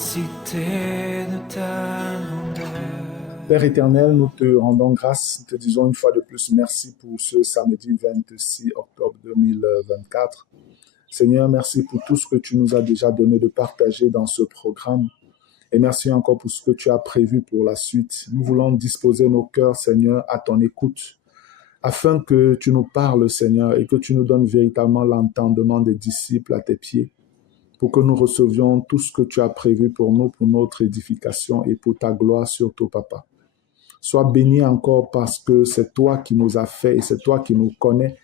l'immensité de ta grandeur. Père éternel, nous te rendons grâce, nous te disons une fois de plus merci pour ce samedi 26 octobre 2024. Seigneur, merci pour tout ce que tu nous as déjà donné de partager dans ce programme. Et merci encore pour ce que tu as prévu pour la suite. Nous voulons disposer nos cœurs, Seigneur, à ton écoute, afin que tu nous parles, Seigneur, et que tu nous donnes véritablement l'entendement des disciples à tes pieds, pour que nous recevions tout ce que tu as prévu pour nous, pour notre édification et pour ta gloire surtout, Papa. Sois béni encore parce que c'est toi qui nous as fait et c'est toi qui nous connais.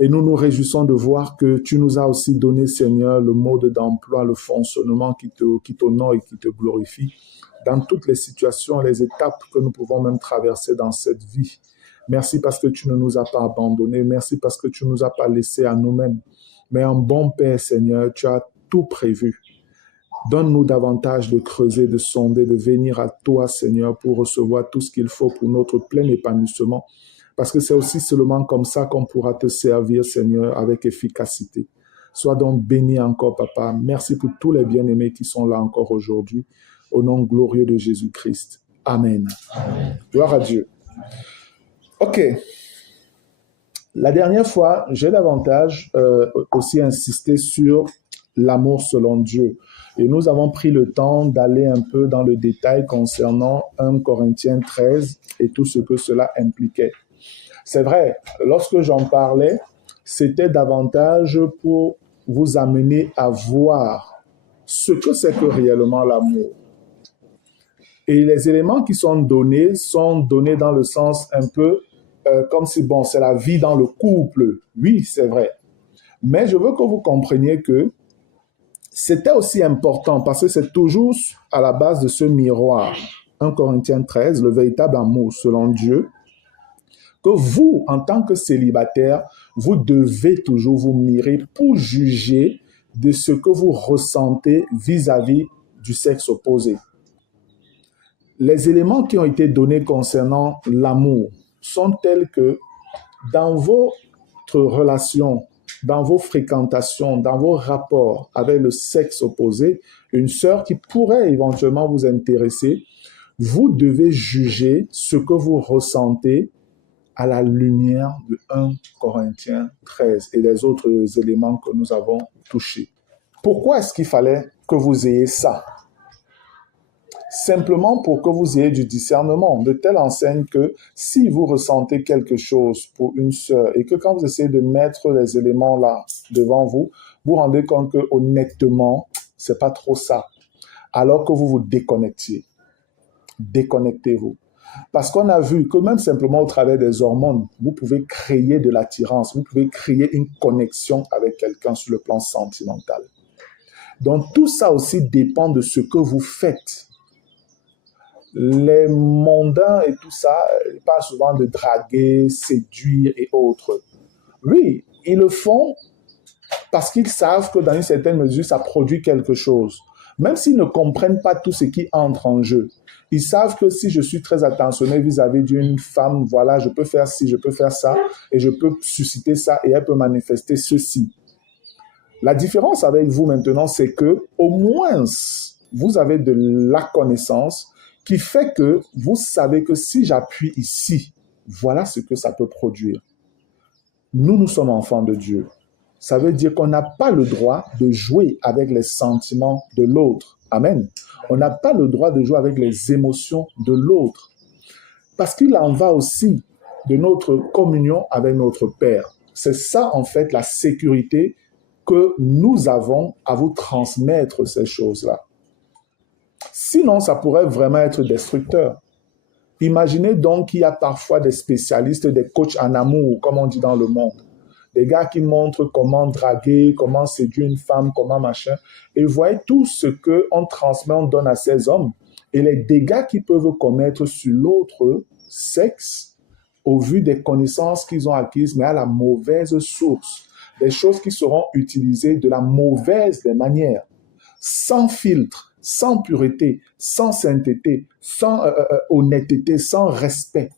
Et nous nous réjouissons de voir que tu nous as aussi donné, Seigneur, le mode d'emploi, le fonctionnement qui t'honore et qui te glorifie dans toutes les situations, les étapes que nous pouvons même traverser dans cette vie. Merci parce que tu ne nous as pas abandonnés. Merci parce que tu ne nous as pas laissés à nous-mêmes. Mais en bon Père, Seigneur, tu as tout prévu. Donne-nous davantage de creuser, de sonder, de venir à toi, Seigneur, pour recevoir tout ce qu'il faut pour notre plein épanouissement. Parce que c'est aussi seulement comme ça qu'on pourra te servir, Seigneur, avec efficacité. Sois donc béni encore, Papa. Merci pour tous les bien-aimés qui sont là encore aujourd'hui. Au nom glorieux de Jésus-Christ. Amen. Amen. Gloire à Dieu. OK. La dernière fois, j'ai davantage aussi insisté sur l'amour selon Dieu. Et nous avons pris le temps d'aller un peu dans le détail concernant 1 Corinthiens 13 et tout ce que cela impliquait. C'est vrai, lorsque j'en parlais, c'était davantage pour vous amener à voir ce que c'est que réellement l'amour. Et les éléments qui sont donnés dans le sens un peu comme si, bon, c'est la vie dans le couple. Oui, c'est vrai. Mais je veux que vous compreniez que c'était aussi important parce que c'est toujours à la base de ce miroir, 1 Corinthiens 13, le véritable amour selon Dieu, que vous, en tant que célibataire, vous devez toujours vous mirer pour juger de ce que vous ressentez vis-à-vis du sexe opposé. Les éléments qui ont été donnés concernant l'amour sont tels que dans votre relation, dans vos fréquentations, dans vos rapports avec le sexe opposé, une sœur qui pourrait éventuellement vous intéresser, vous devez juger ce que vous ressentez à la lumière de 1 Corinthiens 13 et les autres éléments que nous avons touchés. Pourquoi est-ce qu'il fallait que vous ayez ça? Simplement pour que vous ayez du discernement, de telle enseigne que si vous ressentez quelque chose pour une sœur et que quand vous essayez de mettre les éléments là devant vous, vous vous rendez compte que honnêtement, c'est pas trop ça. Alors que vous vous déconnectiez. Déconnectez-vous. Parce qu'on a vu que même simplement au travers des hormones, vous pouvez créer de l'attirance, vous pouvez créer une connexion avec quelqu'un sur le plan sentimental. Donc tout ça aussi dépend de ce que vous faites. Les mondains et tout ça, ils parlent souvent de draguer, séduire et autres. Oui, ils le font parce qu'ils savent que dans une certaine mesure, ça produit quelque chose. Même s'ils ne comprennent pas tout ce qui entre en jeu. Ils savent que si je suis très attentionné vis-à-vis d'une femme, voilà, je peux faire ci, je peux faire ça, et je peux susciter ça, et elle peut manifester ceci. La différence avec vous maintenant, c'est que au moins, vous avez de la connaissance qui fait que vous savez que si j'appuie ici, voilà ce que ça peut produire. Nous sommes enfants de Dieu. Ça veut dire qu'on n'a pas le droit de jouer avec les sentiments de l'autre. Amen. On n'a pas le droit de jouer avec les émotions de l'autre. Parce qu'il en va aussi de notre communion avec notre Père. C'est ça, en fait, la sécurité que nous avons à vous transmettre ces choses-là. Sinon, ça pourrait vraiment être destructeur. Imaginez donc qu'il y a parfois des spécialistes, des coachs en amour, comme on dit dans le monde. Des gars qui montrent comment draguer, comment séduire une femme, comment machin. Et vous voyez tout ce qu'on transmet, on donne à ces hommes. Et les dégâts qu'ils peuvent commettre sur l'autre sexe, au vu des connaissances qu'ils ont acquises, mais à la mauvaise source. Des choses qui seront utilisées de la mauvaise des manières. Sans filtre, sans pureté, sans sainteté, sans honnêteté, sans respect.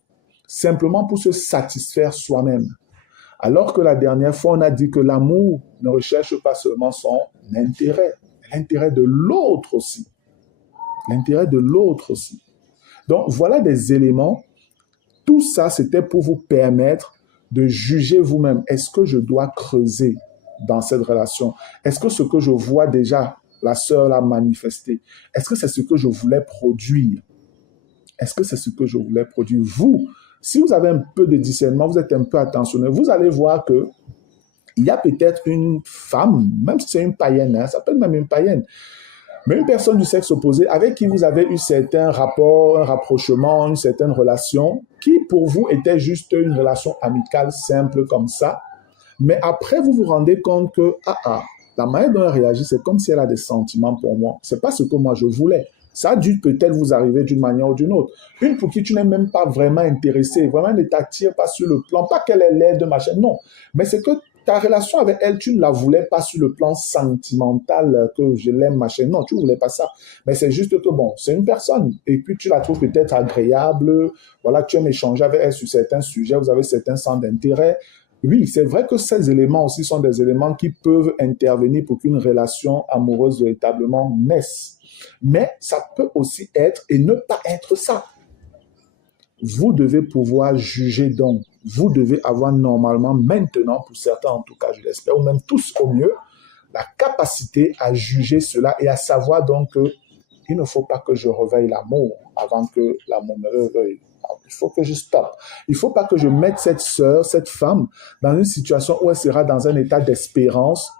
Simplement pour se satisfaire soi-même. Alors que la dernière fois, on a dit que l'amour ne recherche pas seulement son intérêt, l'intérêt de l'autre aussi. l'intérêt de l'autre aussi. Donc, voilà des éléments. Tout ça, c'était pour vous permettre de juger vous-même. Est-ce que je dois creuser dans cette relation? Est-ce que ce que je vois déjà, la sœur l'a manifesté, est-ce que c'est ce que je voulais produire? Est-ce que c'est ce que je voulais produire? Vous, si vous avez un peu de discernement, vous êtes un peu attentionné, vous allez voir que il y a peut-être une femme, même si c'est une païenne, hein, ça peut être même une païenne, mais une personne du sexe opposé avec qui vous avez eu certains rapports, un rapprochement, une certaine relation, qui pour vous était juste une relation amicale simple comme ça, mais après vous vous rendez compte que, la manière dont elle réagit, c'est comme si elle a des sentiments pour moi. C'est pas ce que moi je voulais. Ça a dû peut-être vous arriver d'une manière ou d'une autre. Une pour qui tu n'es même pas vraiment intéressé, vraiment ne t'attire pas sur le plan, pas qu'elle est laide, machin, non. Mais c'est que ta relation avec elle, tu ne la voulais pas sur le plan sentimental, que je l'aime, machin. Non, tu ne voulais pas ça. Mais c'est juste que, bon, c'est une personne. Et puis, tu la trouves peut-être agréable. Voilà, tu aimes échanger avec elle sur certains sujets. Vous avez certains centres d'intérêt. Oui, c'est vrai que ces éléments aussi sont des éléments qui peuvent intervenir pour qu'une relation amoureuse véritablement naisse. Mais ça peut aussi être et ne pas être ça. Vous devez pouvoir juger donc. Vous devez avoir normalement, maintenant, pour certains en tout cas, je l'espère, ou même tous au mieux, la capacité à juger cela et à savoir donc qu'il ne faut pas que je réveille l'amour avant que l'amour me réveille. Il faut que je stoppe. Il ne faut pas que je mette cette sœur, cette femme, dans une situation où elle sera dans un état d'espérance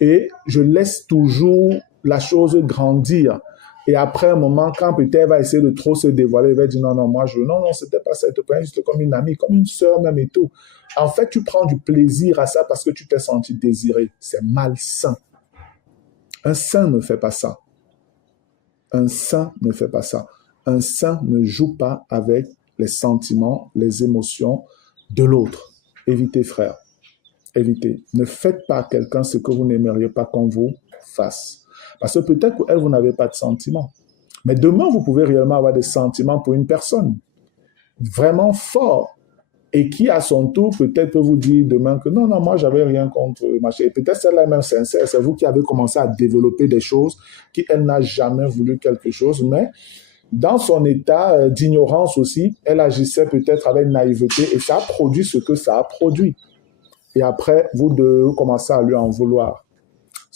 et je laisse toujours la chose grandir. Et après un moment, quand peut-être elle va essayer de trop se dévoiler, elle va dire non, moi, non, c'était pas ça, elle te prenait juste comme une amie, comme une sœur même et tout. En fait, tu prends du plaisir à ça parce que tu t'es senti désiré. C'est malsain. Un saint ne fait pas ça. Un saint ne fait pas ça. Un saint ne joue pas avec les sentiments, les émotions de l'autre. Évitez, frère. Évitez. Ne faites pas à quelqu'un ce que vous n'aimeriez pas qu'on vous fasse. Parce que peut-être qu'elle, vous n'avez pas de sentiments. Mais demain, vous pouvez réellement avoir des sentiments pour une personne. Vraiment fort. Et qui, à son tour, peut-être peut vous dire demain que non, moi, j'avais rien contre machin. Et peut-être celle-là est même sincère. C'est vous qui avez commencé à développer des choses qu'elle n'a jamais voulu quelque chose. Mais dans son état d'ignorance aussi, elle agissait peut-être avec naïveté et ça a produit ce que ça a produit. Et après, vous devez commencer à lui en vouloir.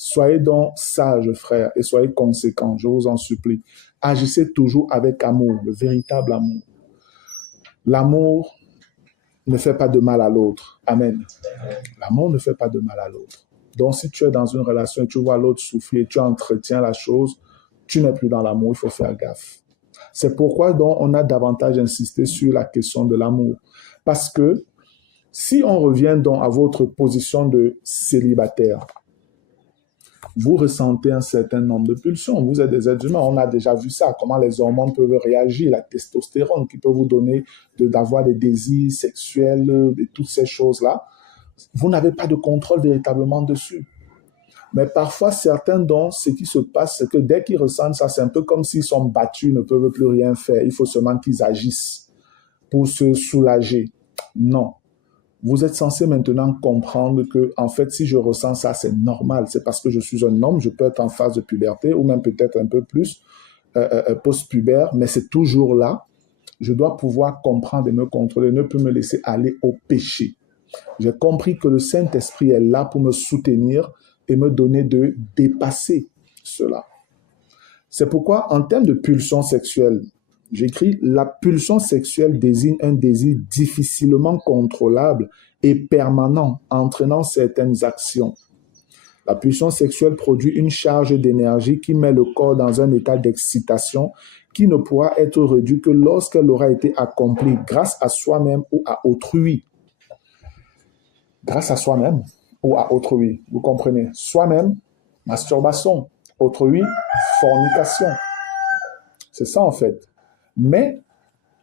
Soyez donc sages, frères, et soyez conséquents, je vous en supplie. Agissez toujours avec amour, le véritable amour. L'amour ne fait pas de mal à l'autre. Amen. L'amour ne fait pas de mal à l'autre. Donc, si tu es dans une relation et tu vois l'autre souffrir, tu entretiens la chose, tu n'es plus dans l'amour, il faut faire gaffe. C'est pourquoi donc on a davantage insisté sur la question de l'amour. Parce que si on revient donc à votre position de célibataire, vous ressentez un certain nombre de pulsions. Vous êtes des êtres humains. On a déjà vu ça, comment les hormones peuvent réagir, la testostérone qui peut vous donner d'avoir des désirs sexuels, et toutes ces choses-là. Vous n'avez pas de contrôle véritablement dessus. Mais parfois, certains dont ce qui se passe, c'est que dès qu'ils ressentent ça, c'est un peu comme s'ils sont battus, ils ne peuvent plus rien faire. Il faut seulement qu'ils agissent pour se soulager. Non. Vous êtes censé maintenant comprendre que, en fait, si je ressens ça, c'est normal. C'est parce que je suis un homme, je peux être en phase de puberté ou même peut-être un peu plus post-pubère, mais c'est toujours là. Je dois pouvoir comprendre et me contrôler, ne plus me laisser aller au péché. J'ai compris que le Saint-Esprit est là pour me soutenir et me donner de dépasser cela. C'est pourquoi, en termes de pulsion sexuelle, j'écris « La pulsion sexuelle désigne un désir difficilement contrôlable et permanent, entraînant certaines actions. La pulsion sexuelle produit une charge d'énergie qui met le corps dans un état d'excitation qui ne pourra être réduit que lorsqu'elle aura été accomplie grâce à soi-même ou à autrui. » Grâce à soi-même ou à autrui, vous comprenez? Soi-même, masturbation. Autrui, fornication. C'est ça en fait. Mais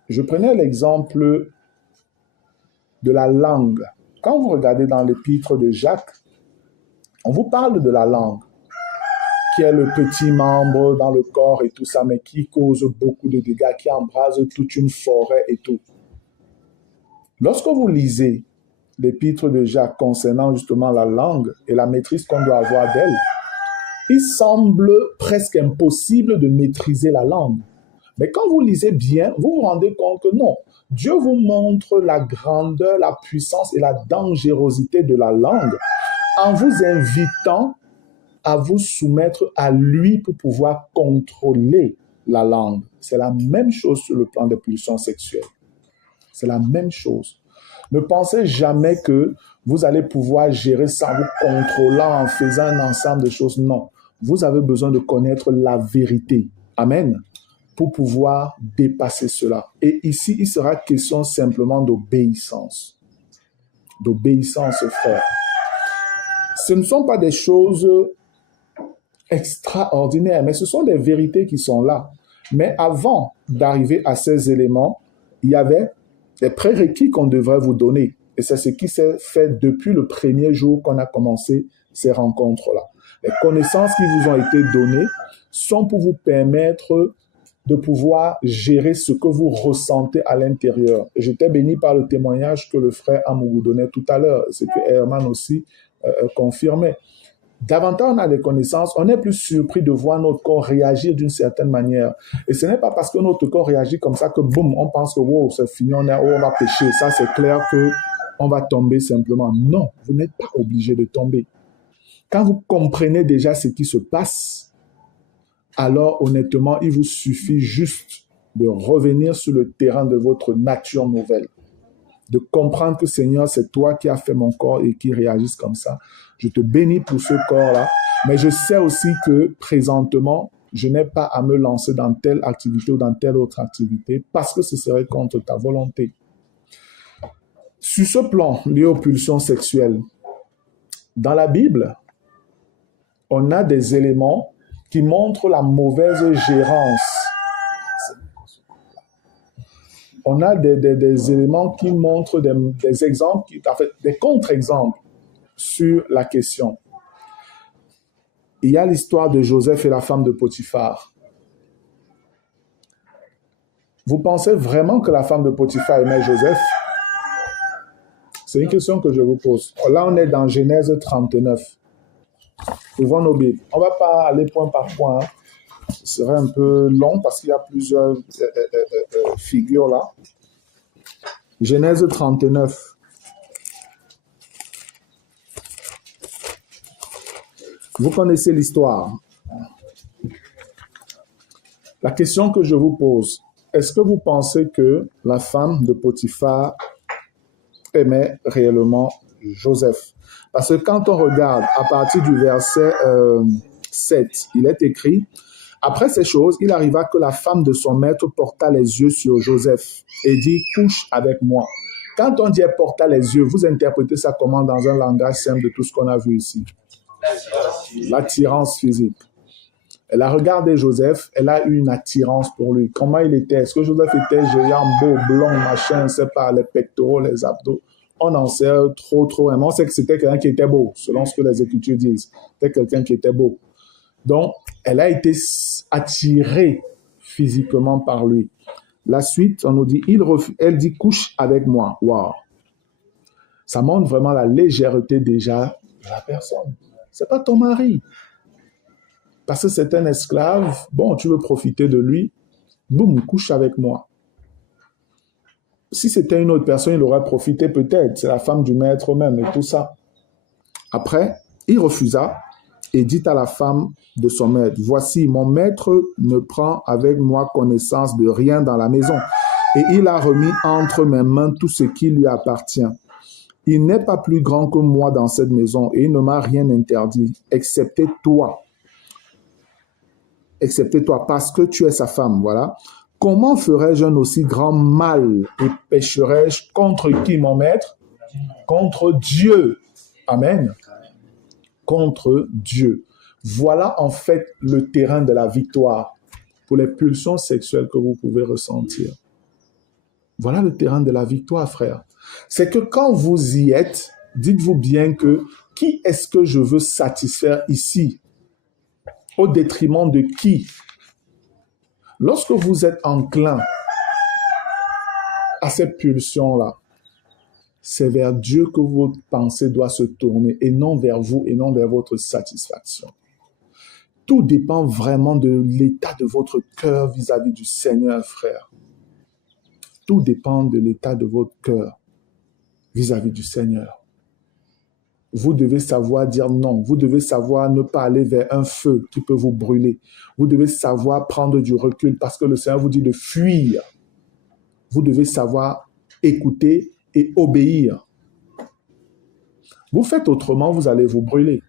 je prenais l'exemple de la langue. Quand vous regardez dans l'épître de Jacques, on vous parle de la langue, qui est le petit membre dans le corps et tout ça, mais qui cause beaucoup de dégâts, qui embrase toute une forêt et tout. Lorsque vous lisez l'épître de Jacques concernant justement la langue et la maîtrise qu'on doit avoir d'elle, il semble presque impossible de maîtriser la langue. Mais quand vous lisez bien, vous vous rendez compte que non. Dieu vous montre la grandeur, la puissance et la dangerosité de la langue en vous invitant à vous soumettre à lui pour pouvoir contrôler la langue. C'est la même chose sur le plan des pulsions sexuelles. C'est la même chose. Ne pensez jamais que vous allez pouvoir gérer ça en vous contrôlant, en faisant un ensemble de choses. Non. Vous avez besoin de connaître la vérité. Amen. Pour pouvoir dépasser cela. Et ici, il sera question simplement d'obéissance. D'obéissance, frère. Ce ne sont pas des choses extraordinaires, mais ce sont des vérités qui sont là. Mais avant d'arriver à ces éléments, il y avait des prérequis qu'on devrait vous donner. Et c'est ce qui s'est fait depuis le premier jour qu'on a commencé ces rencontres-là. Les connaissances qui vous ont été données sont pour vous permettre de pouvoir gérer ce que vous ressentez à l'intérieur. J'étais béni par le témoignage que le frère Amougou donnait tout à l'heure, ce que Herman aussi confirmait. Davantage on a des connaissances, on est plus surpris de voir notre corps réagir d'une certaine manière. Et ce n'est pas parce que notre corps réagit comme ça que boum, on pense que wow, c'est fini, on va pécher. Ça, c'est clair que on va tomber simplement. Non, vous n'êtes pas obligé de tomber. Quand vous comprenez déjà ce qui se passe, alors honnêtement, il vous suffit juste de revenir sur le terrain de votre nature nouvelle. De comprendre que Seigneur, c'est toi qui as fait mon corps et qui réagisse comme ça. Je te bénis pour ce corps-là, mais je sais aussi que présentement, je n'ai pas à me lancer dans telle activité ou dans telle autre activité parce que ce serait contre ta volonté. Sur ce plan lié aux pulsions sexuelles, dans la Bible, on a des éléments qui montrent la mauvaise gérance. On a des éléments qui montrent des exemples, en fait, des contre-exemples sur la question. Il y a l'histoire de Joseph et la femme de Potiphar. Vous pensez vraiment que la femme de Potiphar aimait Joseph? C'est une question que je vous pose. Là, on est dans Genèse 39. Ouvrons nos Bibles. On ne va pas aller point par point. Ce serait un peu long parce qu'il y a plusieurs figures là. Genèse 39. Vous connaissez l'histoire. La question que je vous pose, est-ce que vous pensez que la femme de Potiphar aimait réellement Joseph? Parce que quand on regarde à partir du verset 7, il est écrit « Après ces choses, il arriva que la femme de son maître porta les yeux sur Joseph et dit « Couche avec moi ». Quand on dit « elle porta les yeux », vous interprétez ça comment dans un langage simple de tout ce qu'on a vu ici? L'attirance physique. Elle a regardé Joseph, elle a eu une attirance pour lui. Comment il était? Est-ce que Joseph était géant, beau, blond, machin, je ne sais pas, les pectoraux, les abdos? On en sait trop. On sait que c'était quelqu'un qui était beau, selon ce que les Écritures disent. C'était quelqu'un qui était beau. Donc, elle a été attirée physiquement par lui. La suite, on nous dit, elle dit, couche avec moi. Waouh! Ça montre vraiment la légèreté déjà de la personne. C'est pas ton mari. Parce que c'est un esclave, bon, tu veux profiter de lui, boum, couche avec moi. Si c'était une autre personne, il aurait profité peut-être. C'est la femme du maître même et tout ça. Après, il refusa et dit à la femme de son maître, « Voici, mon maître ne prend avec moi connaissance de rien dans la maison et il a remis entre mes mains tout ce qui lui appartient. Il n'est pas plus grand que moi dans cette maison et il ne m'a rien interdit, excepté toi, parce que tu es sa femme. » Voilà. Comment ferais-je un aussi grand mal et pécherais-je contre qui, mon maître? Contre Dieu. Amen. Contre Dieu. Voilà en fait le terrain de la victoire pour les pulsions sexuelles que vous pouvez ressentir. Voilà le terrain de la victoire, frère. C'est que quand vous y êtes, dites-vous bien que qui est-ce que je veux satisfaire ici? Au détriment de qui? Lorsque vous êtes enclin à cette pulsion-là, c'est vers Dieu que votre pensée doit se tourner et non vers vous et non vers votre satisfaction. Tout dépend vraiment de l'état de votre cœur vis-à-vis du Seigneur, frère. Tout dépend de l'état de votre cœur vis-à-vis du Seigneur. Vous devez savoir dire non. Vous devez savoir ne pas aller vers un feu qui peut vous brûler. Vous devez savoir prendre du recul parce que le Seigneur vous dit de fuir. Vous devez savoir écouter et obéir. Vous faites autrement, vous allez vous brûler.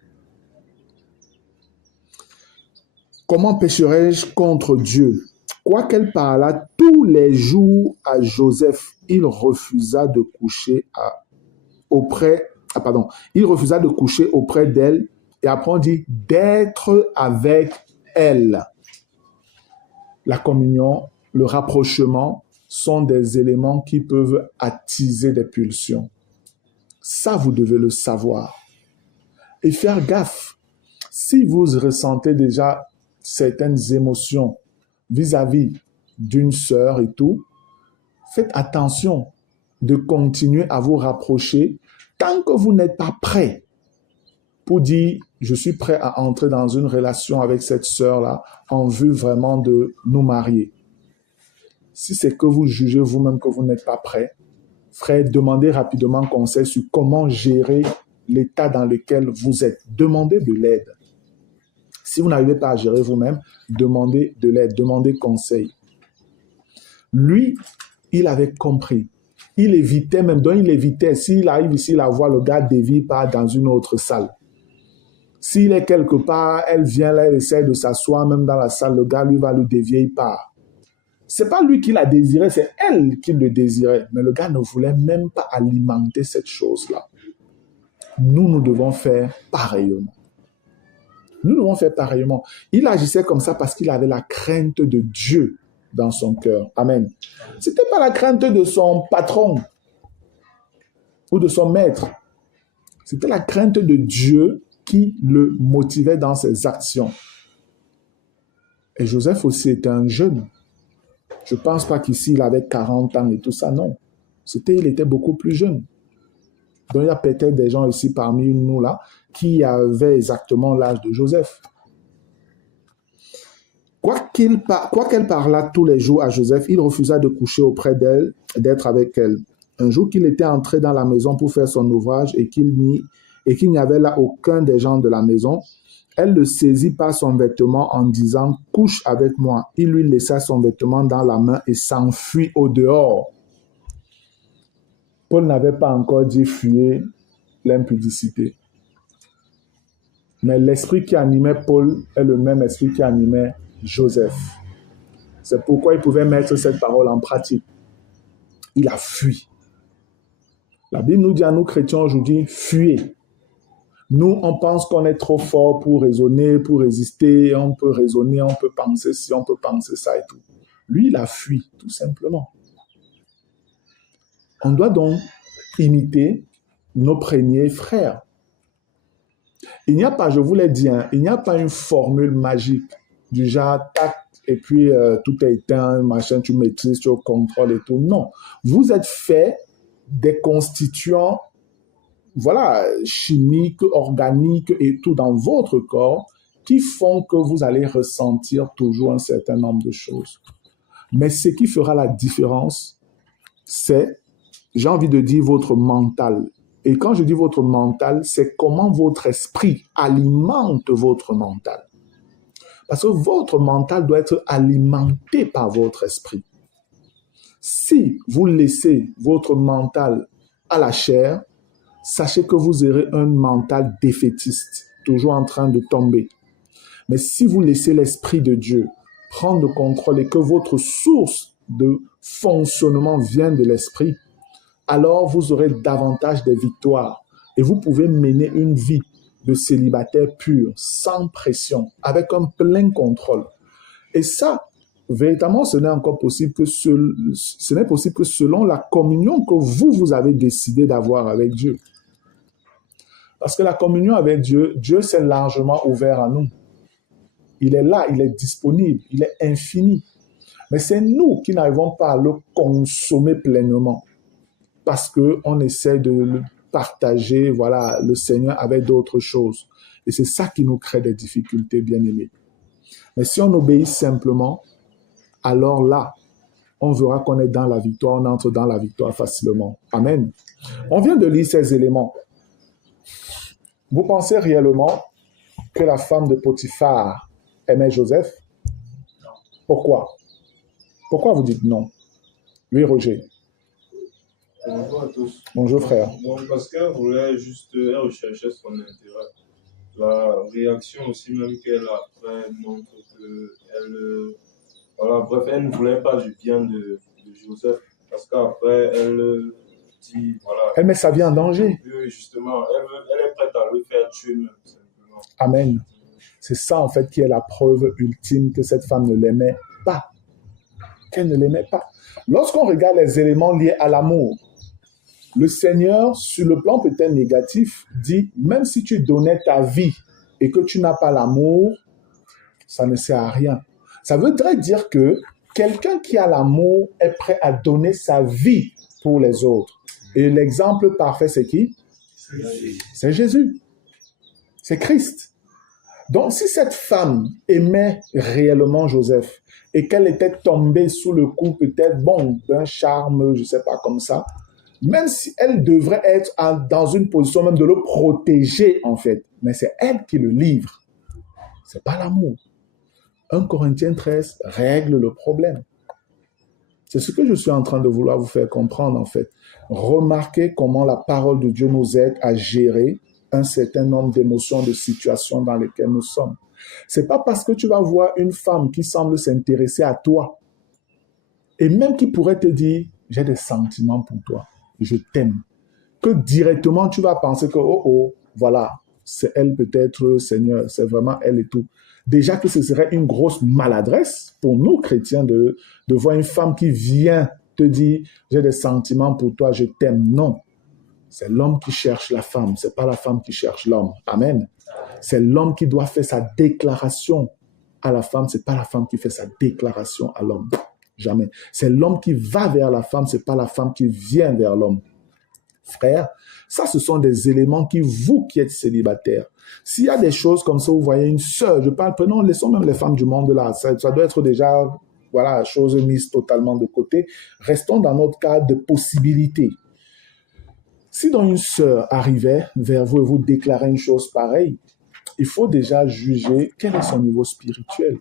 Comment pécherai-je contre Dieu? Quoiqu'elle parlât tous les jours à Joseph, il refusa de coucher auprès d'elle, et après on dit d'être avec elle. La communion, le rapprochement sont des éléments qui peuvent attiser des pulsions. Ça, vous devez le savoir. Et faire gaffe. Si vous ressentez déjà certaines émotions vis-à-vis d'une sœur et tout, faites attention de continuer à vous rapprocher tant que vous n'êtes pas prêt pour dire « je suis prêt à entrer dans une relation avec cette sœur-là en vue vraiment de nous marier ». Si c'est que vous jugez vous-même que vous n'êtes pas prêt, frère, demandez rapidement conseil sur comment gérer l'état dans lequel vous êtes. Demandez de l'aide. Si vous n'arrivez pas à gérer vous-même, demandez de l'aide, demandez conseil. Lui, il avait compris. Il évitait même, donc il évitait. S'il arrive ici, la voit, le gars dévie part dans une autre salle. S'il est quelque part, elle vient là, elle essaie de s'asseoir même dans la salle, le gars lui va le dévier, il part. C'est pas lui qui l'a désiré, c'est elle qui le désirait. Mais le gars ne voulait même pas alimenter cette chose-là. Nous devons faire pareillement. Nous devons faire pareillement. Il agissait comme ça parce qu'il avait la crainte de Dieu dans son cœur. Amen. Ce n'était pas la crainte de son patron ou de son maître. C'était la crainte de Dieu qui le motivait dans ses actions. Et Joseph aussi était un jeune. Je ne pense pas qu'ici, il avait 40 ans et tout ça, non. Il était beaucoup plus jeune. Donc, il y a peut-être des gens ici parmi nous là qui avaient exactement l'âge de Joseph. Quoiqu'elle parlât tous les jours à Joseph, il refusa de coucher auprès d'elle, d'être avec elle. Un jour qu'il était entré dans la maison pour faire son ouvrage et qu'il n'y avait là aucun des gens de la maison, elle le saisit par son vêtement en disant « Couche avec moi ». Il lui laissa son vêtement dans la main et s'enfuit au dehors. Paul n'avait pas encore dit « Fuyez l'impudicité ». Mais l'esprit qui animait Paul est le même esprit qui animait Joseph. C'est pourquoi il pouvait mettre cette parole en pratique. Il a fui. La Bible nous dit à nous chrétiens aujourd'hui, fuyez. Nous, on pense qu'on est trop fort pour raisonner, pour résister. On peut raisonner, on peut penser ci, on peut penser ça et tout. Lui, il a fui, tout simplement. On doit donc imiter nos premiers frères. Il n'y a pas, je vous l'ai dit, il n'y a pas une formule magique du genre tac, et puis tout est éteint, machin, tu maîtrises, tu contrôles et tout. Non. Vous êtes fait des constituants, voilà, chimiques, organiques et tout dans votre corps qui font que vous allez ressentir toujours un certain nombre de choses. Mais ce qui fera la différence, c'est, j'ai envie de dire, votre mental. Et quand je dis votre mental, c'est comment votre esprit alimente votre mental. Parce que votre mental doit être alimenté par votre esprit. Si vous laissez votre mental à la chair, sachez que vous aurez un mental défaitiste, toujours en train de tomber. Mais si vous laissez l'Esprit de Dieu prendre le contrôle et que votre source de fonctionnement vient de l'Esprit, alors vous aurez davantage de victoires et vous pouvez mener une vie de célibataire pur, sans pression, avec un plein contrôle. Et ça, véritablement, ce n'est possible que selon la communion que vous avez décidé d'avoir avec Dieu. Parce que la communion avec Dieu, Dieu s'est largement ouvert à nous. Il est là, il est disponible, il est infini. Mais c'est nous qui n'arrivons pas à le consommer pleinement. Parce qu'on essaie de le partager, voilà, le Seigneur avec d'autres choses. Et c'est ça qui nous crée des difficultés, bien-aimés. Mais si on obéit simplement, alors là, on verra qu'on est dans la victoire, on entre dans la victoire facilement. Amen. On vient de lire ces éléments. Vous pensez réellement que la femme de Potiphar aimait Joseph? Pourquoi? Pourquoi vous dites non? Oui, Roger. Bonjour à tous. Bonjour, frère. Donc, parce qu'elle voulait juste, elle recherchait son intérêt. La réaction aussi même qu'elle a après montre qu'elle, voilà, bref, elle ne voulait pas du bien de Joseph. Parce qu'après, elle dit, voilà. Elle met sa vie en danger. Oui, justement, elle est prête à le faire tuer même, simplement. Amen. C'est ça, en fait, qui est la preuve ultime que cette femme ne l'aimait pas. Qu'elle ne l'aimait pas. Lorsqu'on regarde les éléments liés à l'amour, le Seigneur, sur le plan peut-être négatif, dit, même si tu donnais ta vie et que tu n'as pas l'amour, ça ne sert à rien. Ça voudrait dire que quelqu'un qui a l'amour est prêt à donner sa vie pour les autres. Et l'exemple parfait, c'est qui? C'est Jésus. C'est Christ. Donc, si cette femme aimait réellement Joseph et qu'elle était tombée sous le coup peut-être, d'un charme, je ne sais pas, comme ça, même si elle devrait être dans une position même de le protéger, en fait, mais c'est elle qui le livre. Ce n'est pas l'amour. 1 Corinthiens 13 règle le problème. C'est ce que je suis en train de vouloir vous faire comprendre, en fait. Remarquez comment la parole de Dieu nous aide à gérer un certain nombre d'émotions, de situations dans lesquelles nous sommes. Ce n'est pas parce que tu vas voir une femme qui semble s'intéresser à toi et même qui pourrait te dire « j'ai des sentiments pour toi, je t'aime », que directement tu vas penser que « oh, voilà, c'est elle peut-être, Seigneur, c'est vraiment elle et tout ». Déjà que ce serait une grosse maladresse pour nous, chrétiens, de voir une femme qui vient te dire « j'ai des sentiments pour toi, je t'aime ». Non, c'est l'homme qui cherche la femme, ce n'est pas la femme qui cherche l'homme. Amen. C'est l'homme qui doit faire sa déclaration à la femme, ce n'est pas la femme qui fait sa déclaration à l'homme. Jamais. C'est l'homme qui va vers la femme, ce n'est pas la femme qui vient vers l'homme. Frère, ça, ce sont des éléments qui, vous qui êtes célibataire, s'il y a des choses comme ça, vous voyez une sœur, laissons même les femmes du monde là, ça doit être déjà, voilà, chose mise totalement de côté. Restons dans notre cadre de possibilités. Si donc une sœur arrivait vers vous et vous déclarait une chose pareille, il faut déjà juger quel est son niveau spirituel.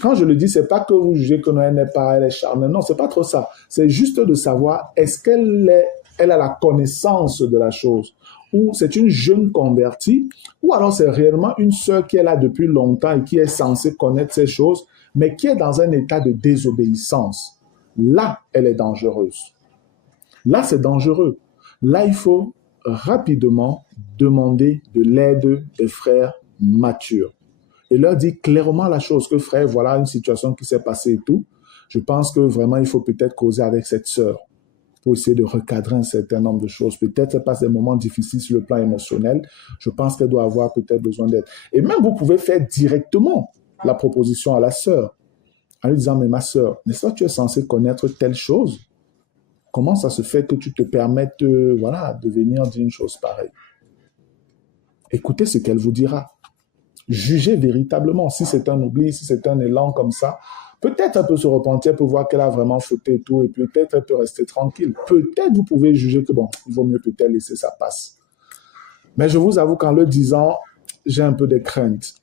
Quand je le dis, c'est pas que vous jugez que elle n'est pas, elle est charnelle. Non, c'est pas trop ça. C'est juste de savoir est-ce qu'elle a la connaissance de la chose, ou c'est une jeune convertie, ou alors c'est réellement une sœur qui est là depuis longtemps et qui est censée connaître ces choses, mais qui est dans un état de désobéissance. Là, elle est dangereuse. Là, c'est dangereux. Là, il faut rapidement demander de l'aide des frères matures et leur dire clairement la chose que frère, voilà une situation qui s'est passée et tout. Je pense que vraiment, il faut peut-être causer avec cette sœur pour essayer de recadrer un certain nombre de choses. Peut-être qu'elle passe des moments difficiles sur le plan émotionnel. Je pense qu'elle doit avoir peut-être besoin d'aide. Et même, vous pouvez faire directement la proposition à la sœur en lui disant, mais ma sœur, n'est-ce pas que tu es censé connaître telle chose? Comment ça se fait que tu te permettes de venir dire une chose pareille? Écoutez ce qu'elle vous dira. Jugez véritablement si c'est un oubli, si c'est un élan comme ça. Peut-être elle peut se repentir pour voir qu'elle a vraiment fauté et tout, et peut-être elle peut rester tranquille. Peut-être vous pouvez juger que il vaut mieux peut-être laisser ça passer. Mais je vous avoue qu'en le disant, j'ai un peu de crainte.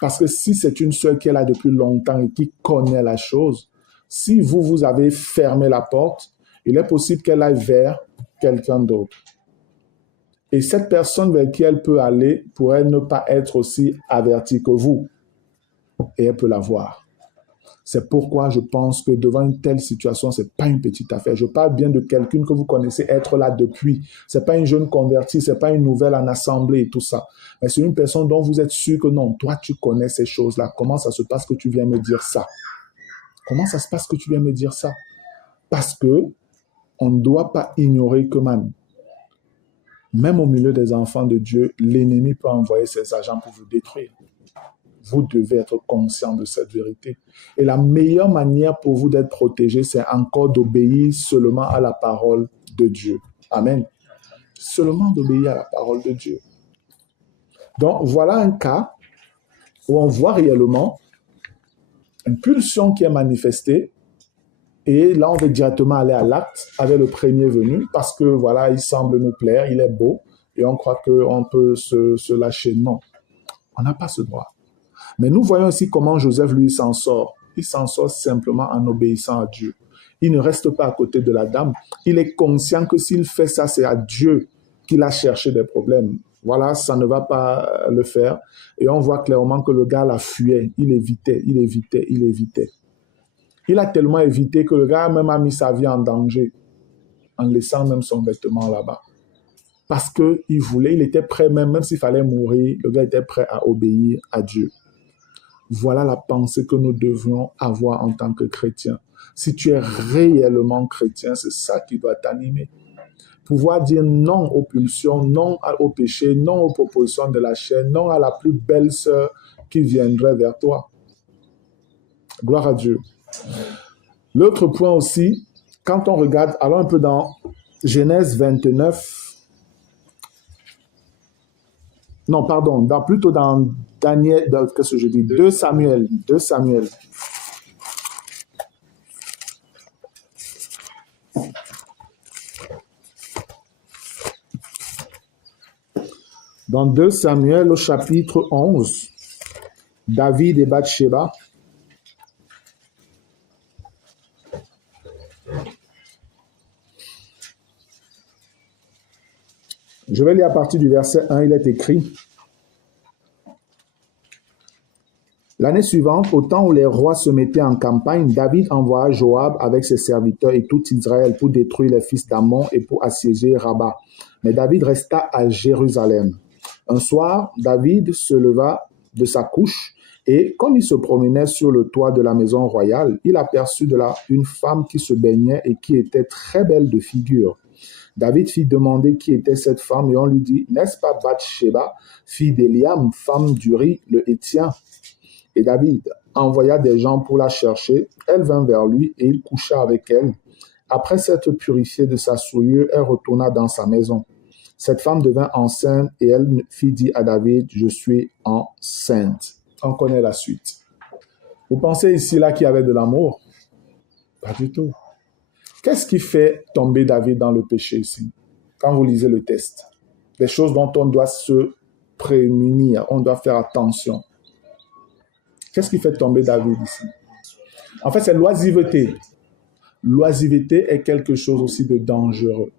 Parce que si c'est une sœur qui est là depuis longtemps et qui connaît la chose, si vous avez fermé la porte, il est possible qu'elle aille vers quelqu'un d'autre. Et cette personne vers qui elle peut aller pourrait ne pas être aussi avertie que vous. Et elle peut la voir. C'est pourquoi je pense que devant une telle situation, ce n'est pas une petite affaire. Je parle bien de quelqu'un que vous connaissez être là depuis. Ce n'est pas une jeune convertie, ce n'est pas une nouvelle en assemblée et tout ça. Mais c'est une personne dont vous êtes sûr que non, toi tu connais ces choses-là. Comment ça se passe que tu viens me dire ça? Comment ça se passe que tu viens me dire ça? Parce que on ne doit pas ignorer que même au milieu des enfants de Dieu, l'ennemi peut envoyer ses agents pour vous détruire. Vous devez être conscient de cette vérité. Et la meilleure manière pour vous d'être protégé, c'est encore d'obéir seulement à la parole de Dieu. Amen. Seulement d'obéir à la parole de Dieu. Donc, voilà un cas où on voit réellement une pulsion qui est manifestée. Et là, on veut directement aller à l'acte avec le premier venu parce que voilà, il semble nous plaire, il est beau et on croit qu'on peut se lâcher. Non, on n'a pas ce droit. Mais nous voyons aussi comment Joseph, lui, s'en sort. Il s'en sort simplement en obéissant à Dieu. Il ne reste pas à côté de la dame. Il est conscient que s'il fait ça, c'est à Dieu qu'il a cherché des problèmes. Voilà, ça ne va pas le faire. Et on voit clairement que le gars la fuyait. Il évitait. Il a tellement évité que le gars même a mis sa vie en danger en laissant même son vêtement là-bas. Parce qu'il voulait, il était prêt même s'il fallait mourir, le gars était prêt à obéir à Dieu. Voilà la pensée que nous devons avoir en tant que chrétiens. Si tu es réellement chrétien, c'est ça qui doit t'animer. Pouvoir dire non aux pulsions, non au péché, non aux propositions de la chair, non à la plus belle sœur qui viendrait vers toi. Gloire à Dieu. L'autre point aussi, quand on regarde, allons un peu dans Genèse 29, non, pardon, plutôt dans Daniel, qu'est-ce que je dis? 2 Samuel. Dans 2 Samuel au chapitre 11, David et Bathsheba. Je vais lire à partir du verset 1, il est écrit: L'année suivante, au temps où les rois se mettaient en campagne, David envoya Joab avec ses serviteurs et tout Israël pour détruire les fils d'Ammon et pour assiéger Rabat. Mais David resta à Jérusalem. Un soir, David se leva de sa couche et, comme il se promenait sur le toit de la maison royale, il aperçut de là une femme qui se baignait et qui était très belle de figure. David fit demander qui était cette femme et on lui dit: N'est-ce pas Bathsheba, fille d'Eliam, femme d'Uri le Héthien? Et David envoya des gens pour la chercher. Elle vint vers lui et il coucha avec elle. Après s'être purifiée de sa souillure, elle retourna dans sa maison. Cette femme devint enceinte et elle fit dire à David: Je suis enceinte. On connaît la suite. Vous pensez ici là qu'il y avait de l'amour? Pas du tout. Qu'est-ce qui fait tomber David dans le péché ici? Quand vous lisez le texte, des choses dont on doit se prémunir, on doit faire attention. Qu'est-ce qui fait tomber David ici? En fait, c'est l'oisiveté. L'oisiveté est quelque chose aussi de dangereux.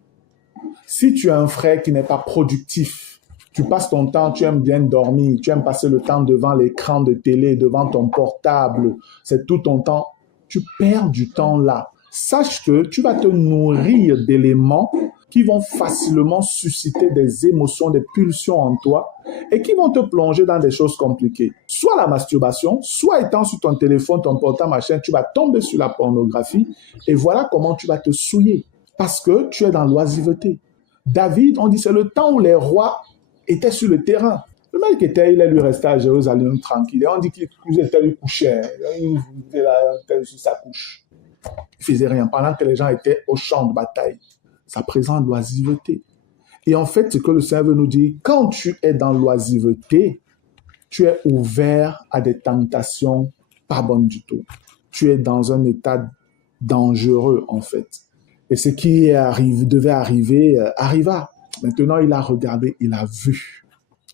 Si tu as un frère qui n'est pas productif, tu passes ton temps, tu aimes bien dormir, tu aimes passer le temps devant l'écran de télé, devant ton portable, c'est tout ton temps, tu perds du temps là. Sache que tu vas te nourrir d'éléments qui vont facilement susciter des émotions, des pulsions en toi et qui vont te plonger dans des choses compliquées. Soit la masturbation, soit étant sur ton téléphone, ton portable, machin, tu vas tomber sur la pornographie et voilà comment tu vas te souiller parce que tu es dans l'oisiveté. David, on dit c'est le temps où les rois étaient sur le terrain. Le mec il lui restait à Jérusalem tranquille. Et on dit qu'il était lui couché, il était là sur sa couche. Il ne faisait rien pendant que les gens étaient au champ de bataille. Ça présente l'oisiveté. Et en fait, ce que le Seigneur veut nous dire, quand tu es dans l'oisiveté, tu es ouvert à des tentations pas bonnes du tout. Tu es dans un état dangereux, en fait. Et ce qui devait arriver, arriva. Maintenant, il a regardé, il a vu.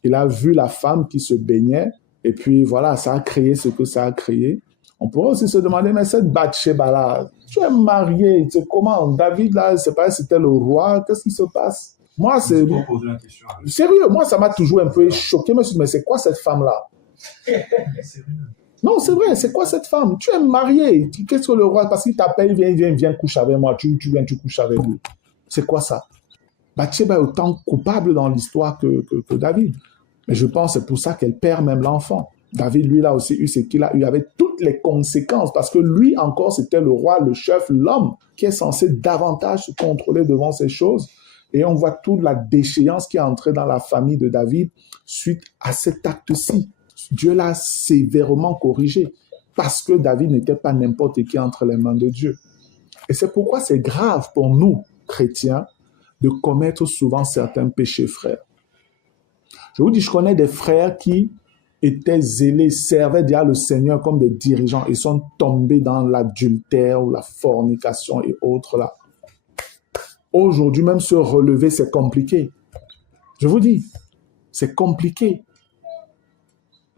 Il a vu la femme qui se baignait. Et puis, voilà, ça a créé ce que ça a créé. On pourrait aussi se demander, mais cette Bathsheba-là, tu es marié, c'est comment? David, là, je ne sais pas si c'était le roi, qu'est-ce qui se passe? Moi, c'est... Sérieux, moi, ça m'a toujours un peu choqué. Je me suis dit, mais c'est quoi cette femme-là? Non, c'est vrai, c'est quoi cette femme? Tu es marié, qu'est-ce que le roi? Parce qu'il t'appelle, viens coucher avec moi, tu viens, tu couches avec lui. C'est quoi ça? Bathsheba est autant coupable dans l'histoire que David. Mais je pense que c'est pour ça qu'elle perd même l'enfant. David, lui, là aussi eu ce qu'il a eu avec toutes les conséquences, parce que lui encore, c'était le roi, le chef, l'homme qui est censé davantage se contrôler devant ces choses. Et on voit toute la déchéance qui est entrée dans la famille de David suite à cet acte-ci. Dieu l'a sévèrement corrigé, parce que David n'était pas n'importe qui entre les mains de Dieu. Et c'est pourquoi c'est grave pour nous, chrétiens, de commettre souvent certains péchés, frères. Je vous dis, je connais des frères qui étaient zélés, servaient déjà le Seigneur comme des dirigeants et sont tombés dans l'adultère ou la fornication et autres là. Aujourd'hui, même se relever, c'est compliqué. Je vous dis, c'est compliqué.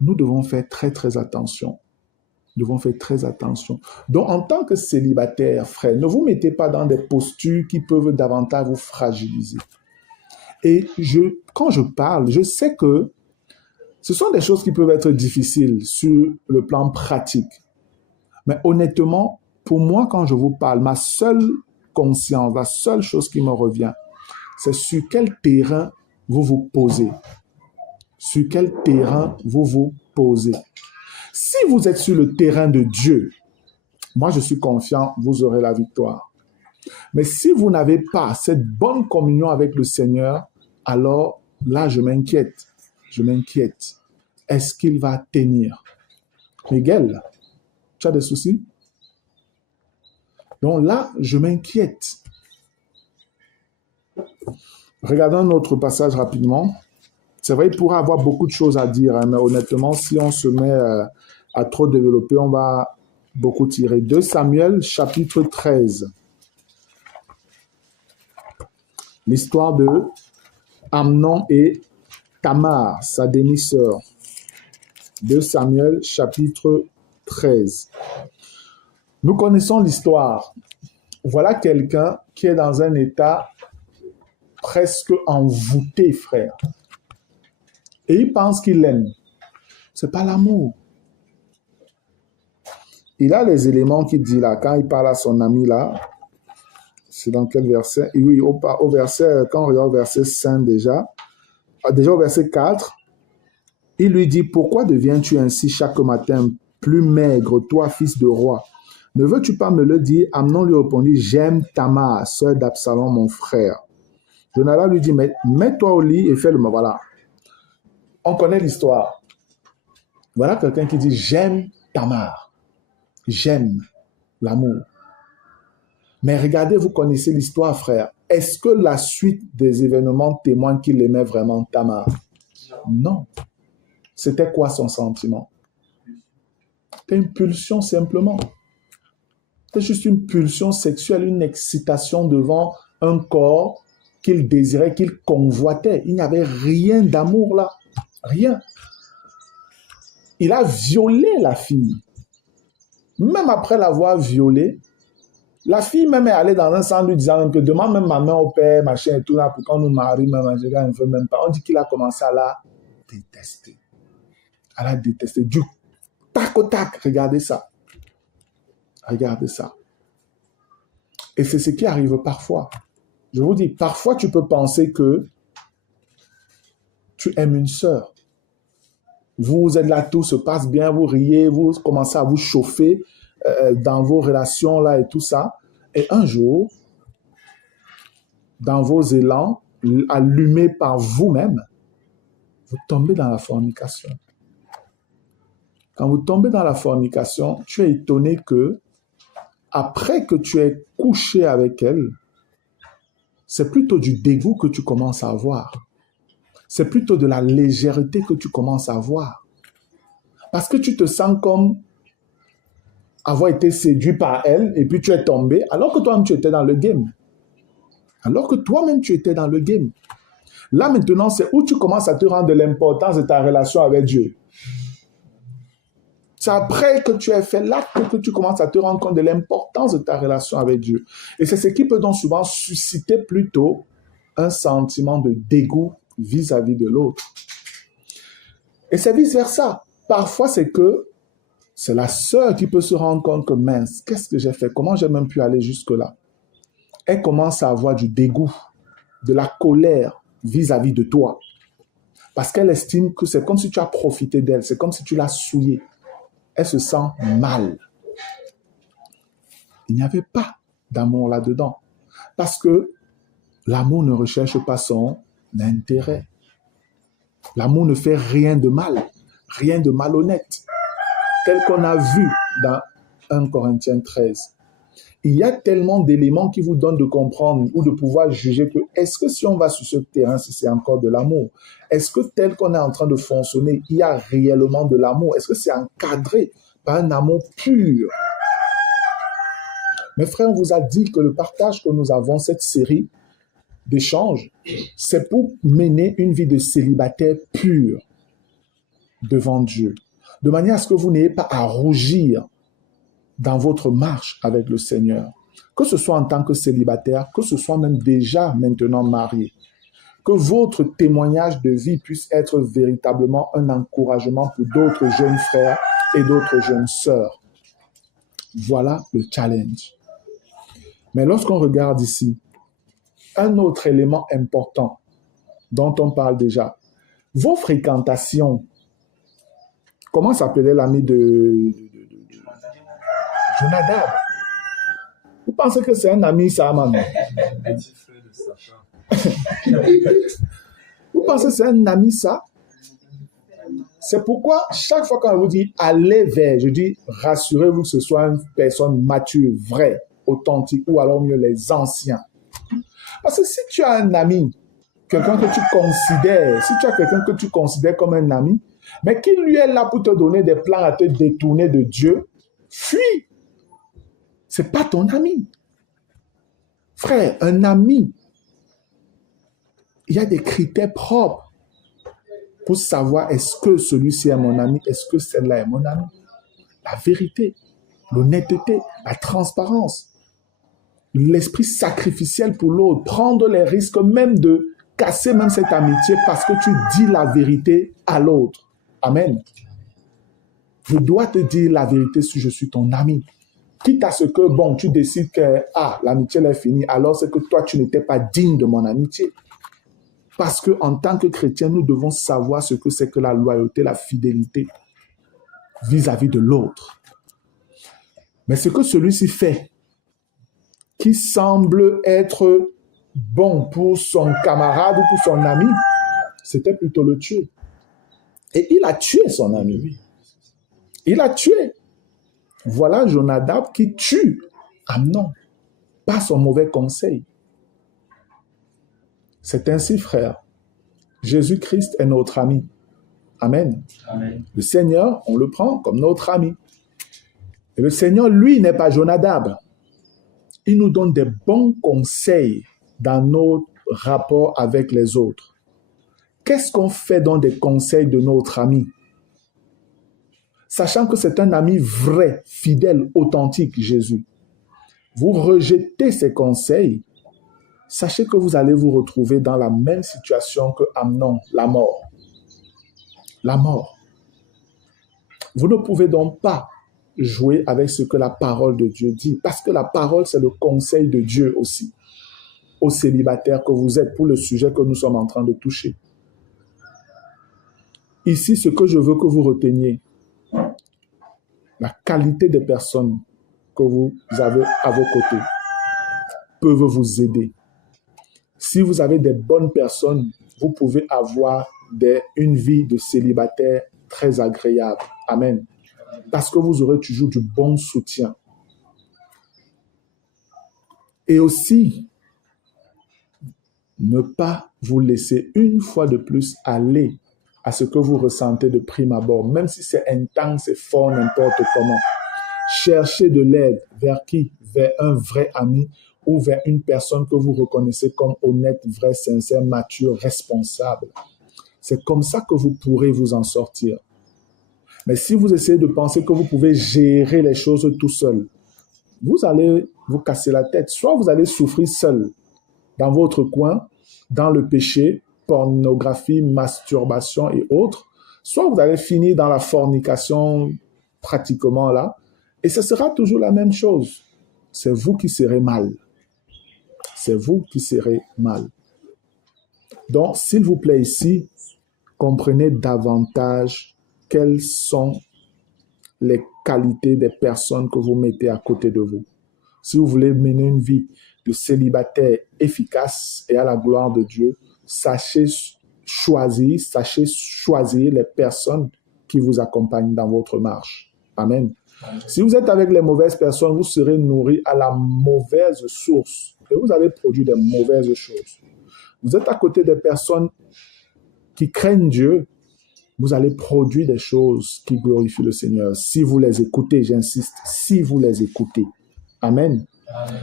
Nous devons faire très, très attention. Nous devons faire très attention. Donc, en tant que célibataire, frère, ne vous mettez pas dans des postures qui peuvent davantage vous fragiliser. Et quand je parle, je sais que ce sont des choses qui peuvent être difficiles sur le plan pratique. Mais honnêtement, pour moi, quand je vous parle, ma seule conscience, la seule chose qui me revient, c'est sur quel terrain vous vous posez. Sur quel terrain vous vous posez. Si vous êtes sur le terrain de Dieu, moi je suis confiant, vous aurez la victoire. Mais si vous n'avez pas cette bonne communion avec le Seigneur, alors là je m'inquiète. Je m'inquiète. Est-ce qu'il va tenir? Miguel, tu as des soucis? Donc là, je m'inquiète. Regardons notre passage rapidement. C'est vrai, il pourra avoir beaucoup de choses à dire, hein, mais honnêtement, si on se met à trop développer, on va beaucoup tirer. 2 Samuel, chapitre 13. L'histoire de Amnon et Tamar, sa demi-sœur. 2 Samuel, chapitre 13. Nous connaissons l'histoire. Voilà quelqu'un qui est dans un état presque envoûté, frère. Et il pense qu'il l'aime. Ce n'est pas l'amour. Il a les éléments qu'il dit là. Quand il parle à son ami là, c'est dans quel verset? Oui, au verset, quand on regarde au verset 5 déjà au verset 4, il lui dit, pourquoi deviens-tu ainsi chaque matin plus maigre, toi, fils de roi? Ne veux-tu pas me le dire? Amnon lui répondit, j'aime Tamar, sœur d'Absalom, mon frère. Jonathan lui dit, mais mets-toi au lit et fais-le. Voilà. On connaît l'histoire. Voilà quelqu'un qui dit, j'aime Tamar. J'aime l'amour. Mais regardez, vous connaissez l'histoire, frère. Est-ce que la suite des événements témoigne qu'il aimait vraiment Tamar? Non. C'était quoi son sentiment? C'était une pulsion simplement. C'était juste une pulsion sexuelle, une excitation devant un corps qu'il désirait, qu'il convoitait. Il n'y avait rien d'amour là. Rien. Il a violé la fille. Même après l'avoir violée, la fille même est allée dans un sens lui disant même que demande même ma main au père, machin et tout là, pour qu'on nous marie, même, je ne veux même pas. On dit qu'il a commencé à la détester. À la détester. Du tac au tac, regardez ça. Regardez ça. Et c'est ce qui arrive parfois. Je vous dis, parfois tu peux penser que tu aimes une sœur. Vous êtes là, tout se passe bien, vous riez, vous commencez à vous chauffer dans vos relations là et tout ça. Et un jour, dans vos élans, allumés par vous-même, vous tombez dans la fornication. Quand vous tombez dans la fornication, tu es étonné que, après que tu aies couché avec elle, c'est plutôt du dégoût que tu commences à avoir. C'est plutôt de la légèreté que tu commences à avoir. Parce que tu te sens comme avoir été séduit par elle et puis tu es tombé alors que toi-même tu étais dans le game. Alors que toi-même tu étais dans le game. Là maintenant, c'est où tu commences à te rendre de l'importance de ta relation avec Dieu. C'est après que tu as fait l'acte que tu commences à te rendre compte de l'importance de ta relation avec Dieu. Et c'est ce qui peut donc souvent susciter plutôt un sentiment de dégoût vis-à-vis de l'autre. Et c'est vice-versa. Parfois, c'est la sœur qui peut se rendre compte que mince, qu'est-ce que j'ai fait? Comment j'ai même pu aller jusque-là? Elle commence à avoir du dégoût, de la colère vis-à-vis de toi. Parce qu'elle estime que c'est comme si tu as profité d'elle, c'est comme si tu l'as souillée. Elle se sent mal. Il n'y avait pas d'amour là-dedans. Parce que l'amour ne recherche pas son intérêt. L'amour ne fait rien de mal, rien de malhonnête. Tel qu'on a vu dans 1 Corinthiens 13. Il y a tellement d'éléments qui vous donnent de comprendre ou de pouvoir juger que est-ce que si on va sur ce terrain, si c'est encore de l'amour, est-ce que tel qu'on est en train de fonctionner, il y a réellement de l'amour? Est-ce que c'est encadré par un amour pur? Mes frères, on vous a dit que le partage que nous avons, cette série d'échanges, c'est pour mener une vie de célibataire pur devant Dieu, de manière à ce que vous n'ayez pas à rougir dans votre marche avec le Seigneur, que ce soit en tant que célibataire, que ce soit même déjà maintenant marié, que votre témoignage de vie puisse être véritablement un encouragement pour d'autres jeunes frères et d'autres jeunes sœurs. Voilà le challenge. Mais lorsqu'on regarde ici, un autre élément important dont on parle déjà, vos fréquentations. Comment s'appelait l'ami de Jonadab? Vous pensez que c'est un ami, ça, maman? Petit frère de Satan. Vous pensez que c'est un ami, ça? C'est pourquoi, chaque fois qu'on vous dit « allez vers », je dis « rassurez-vous que ce soit une personne mature, vraie, authentique, ou alors mieux les anciens. » Parce que si tu as un ami, quelqu'un que tu considères, si tu as quelqu'un que tu considères comme un ami, mais qui lui est là pour te donner des plans à te détourner de Dieu, fuis. C'est pas ton ami. Frère, un ami, il y a des critères propres pour savoir est-ce que celui-ci est mon ami, est-ce que celle-là est mon ami. La vérité, l'honnêteté, la transparence, l'esprit sacrificiel pour l'autre, prendre les risques même de casser même cette amitié parce que tu dis la vérité à l'autre. Amen. Je dois te dire la vérité si je suis ton ami. Quitte à ce que, bon, tu décides que, l'amitié est finie, alors c'est que toi, tu n'étais pas digne de mon amitié. Parce qu'en tant que chrétien, nous devons savoir ce que c'est que la loyauté, la fidélité vis-à-vis de l'autre. Mais ce que celui-ci fait, qui semble être bon pour son camarade ou pour son ami, c'était plutôt le tuer. Et il a tué son ami. Il a tué. Voilà Jonadab qui tue Amnon par son mauvais conseil. C'est ainsi, frère. Jésus-Christ est notre ami. Amen. Amen. Le Seigneur, on le prend comme notre ami. Et le Seigneur, lui, n'est pas Jonadab. Il nous donne des bons conseils dans nos rapports avec les autres. Qu'est-ce qu'on fait dans des conseils de notre ami? Sachant que c'est un ami vrai, fidèle, authentique, Jésus. Vous rejetez ses conseils, sachez que vous allez vous retrouver dans la même situation que Amnon, la mort. La mort. Vous ne pouvez donc pas jouer avec ce que la parole de Dieu dit, parce que la parole, c'est le conseil de Dieu aussi, aux célibataires que vous êtes, pour le sujet que nous sommes en train de toucher. Ici, ce que je veux que vous reteniez, la qualité des personnes que vous avez à vos côtés peuvent vous aider. Si vous avez des bonnes personnes, vous pouvez avoir une vie de célibataire très agréable. Amen. Parce que vous aurez toujours du bon soutien. Et aussi, ne pas vous laisser une fois de plus aller à ce que vous ressentez de prime abord, même si c'est intense et fort, n'importe comment. Cherchez de l'aide. Vers qui? Vers un vrai ami ou vers une personne que vous reconnaissez comme honnête, vrai, sincère, mature, responsable. C'est comme ça que vous pourrez vous en sortir. Mais si vous essayez de penser que vous pouvez gérer les choses tout seul, vous allez vous casser la tête. Soit vous allez souffrir seul dans votre coin, dans le péché, pornographie, masturbation et autres, soit vous allez finir dans la fornication pratiquement là, et ce sera toujours la même chose. C'est vous qui serez mal. C'est vous qui serez mal. Donc, s'il vous plaît ici, comprenez davantage quelles sont les qualités des personnes que vous mettez à côté de vous. Si vous voulez mener une vie de célibataire efficace et à la gloire de Dieu, sachez choisir les personnes qui vous accompagnent dans votre marche. Amen. Si vous êtes avec les mauvaises personnes, vous serez nourri à la mauvaise source et vous allez produire des mauvaises choses. Vous êtes à côté des personnes qui craignent Dieu, vous allez produire des choses qui glorifient le Seigneur. Si vous les écoutez, j'insiste, si vous les écoutez. Amen. Amen.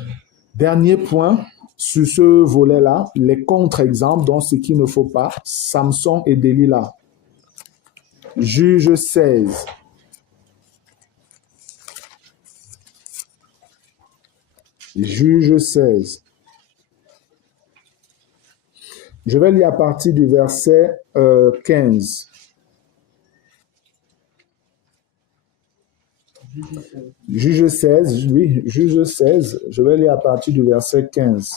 Dernier point sur ce volet-là, les contre-exemples, donc ce qu'il ne faut pas, Samson et Delilah. Juge 16. Juge 16. Je vais lire à partir du verset 15. Juge 16, oui, Juge 16, je vais lire à partir du verset 15.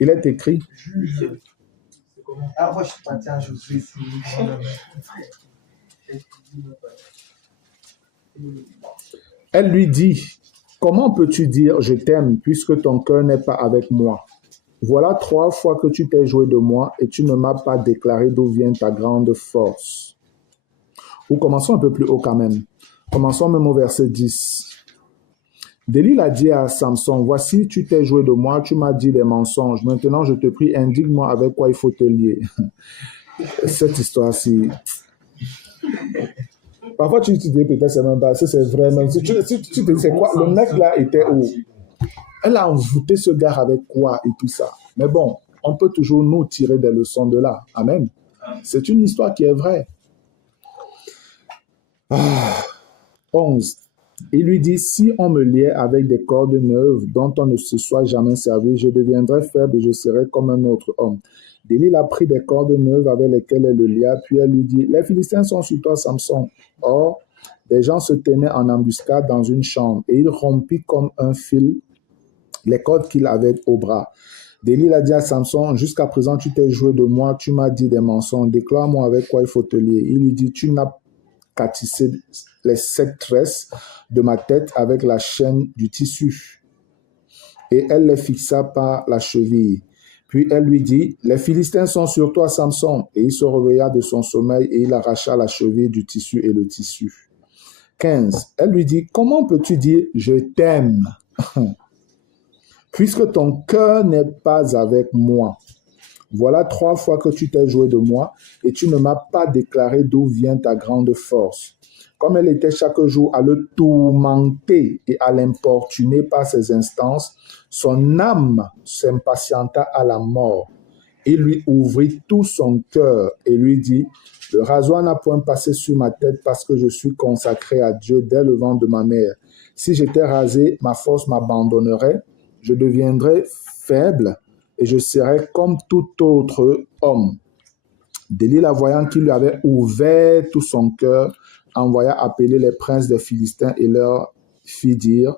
Il est écrit. Juge. C'est comment? Ah, moi, je suis parti à Josué. Elle lui dit, comment peux-tu dire je t'aime puisque ton cœur n'est pas avec moi? Voilà 3 fois que tu t'es joué de moi et tu ne m'as pas déclaré d'où vient ta grande force. Ou commençons un peu plus haut quand même. Commençons même au verset 10. Delilah dit à Samson, voici, tu t'es joué de moi, tu m'as dit des mensonges. Maintenant, je te prie, indique-moi avec quoi il faut te lier. Cette histoire-ci. Parfois, tu te dis peut-être c'est même pas, c'est vraiment. Tu te dis, c'est quoi? Le mec là était où? Elle a envoûté ce gars avec quoi et tout ça. Mais bon, on peut toujours nous tirer des leçons de là. Amen. C'est une histoire qui est vraie. 11. Il lui dit, si on me liait avec des cordes neuves dont on ne se soit jamais servi, je deviendrai faible et je serai comme un autre homme. Delilah a pris des cordes neuves avec lesquelles elle le lia, puis elle lui dit, les Philistins sont sur toi, Samson. Or, des gens se tenaient en embuscade dans une chambre et il rompit comme un fil les cordes qu'il avait au bras. Delilah dit à Samson, jusqu'à présent tu t'es joué de moi, tu m'as dit des mensonges, déclare-moi avec quoi il faut te lier. Il lui dit, tu n'as qu'à tisser les 7 tresses de ma tête avec la chaîne du tissu. Et elle les fixa par la cheville. Puis elle lui dit, les Philistins sont sur toi, Samson. Et il se réveilla de son sommeil et il arracha la cheville du tissu et le tissu. 15. Elle lui dit, comment peux-tu dire, je t'aime, puisque ton cœur n'est pas avec moi? Voilà 3 fois que tu t'es joué de moi et tu ne m'as pas déclaré d'où vient ta grande force. Comme elle était chaque jour à le tourmenter et à l'importuner par ses instances, son âme s'impatienta à la mort. Il lui ouvrit tout son cœur et lui dit, le rasoir n'a point passé sur ma tête parce que je suis consacré à Dieu dès le ventre de ma mère. Si j'étais rasé, ma force m'abandonnerait, je deviendrais faible et je serais comme tout autre homme. Delilah, voyant qu'il lui avait ouvert tout son cœur, envoya appeler les princes des Philistins et leur fit dire,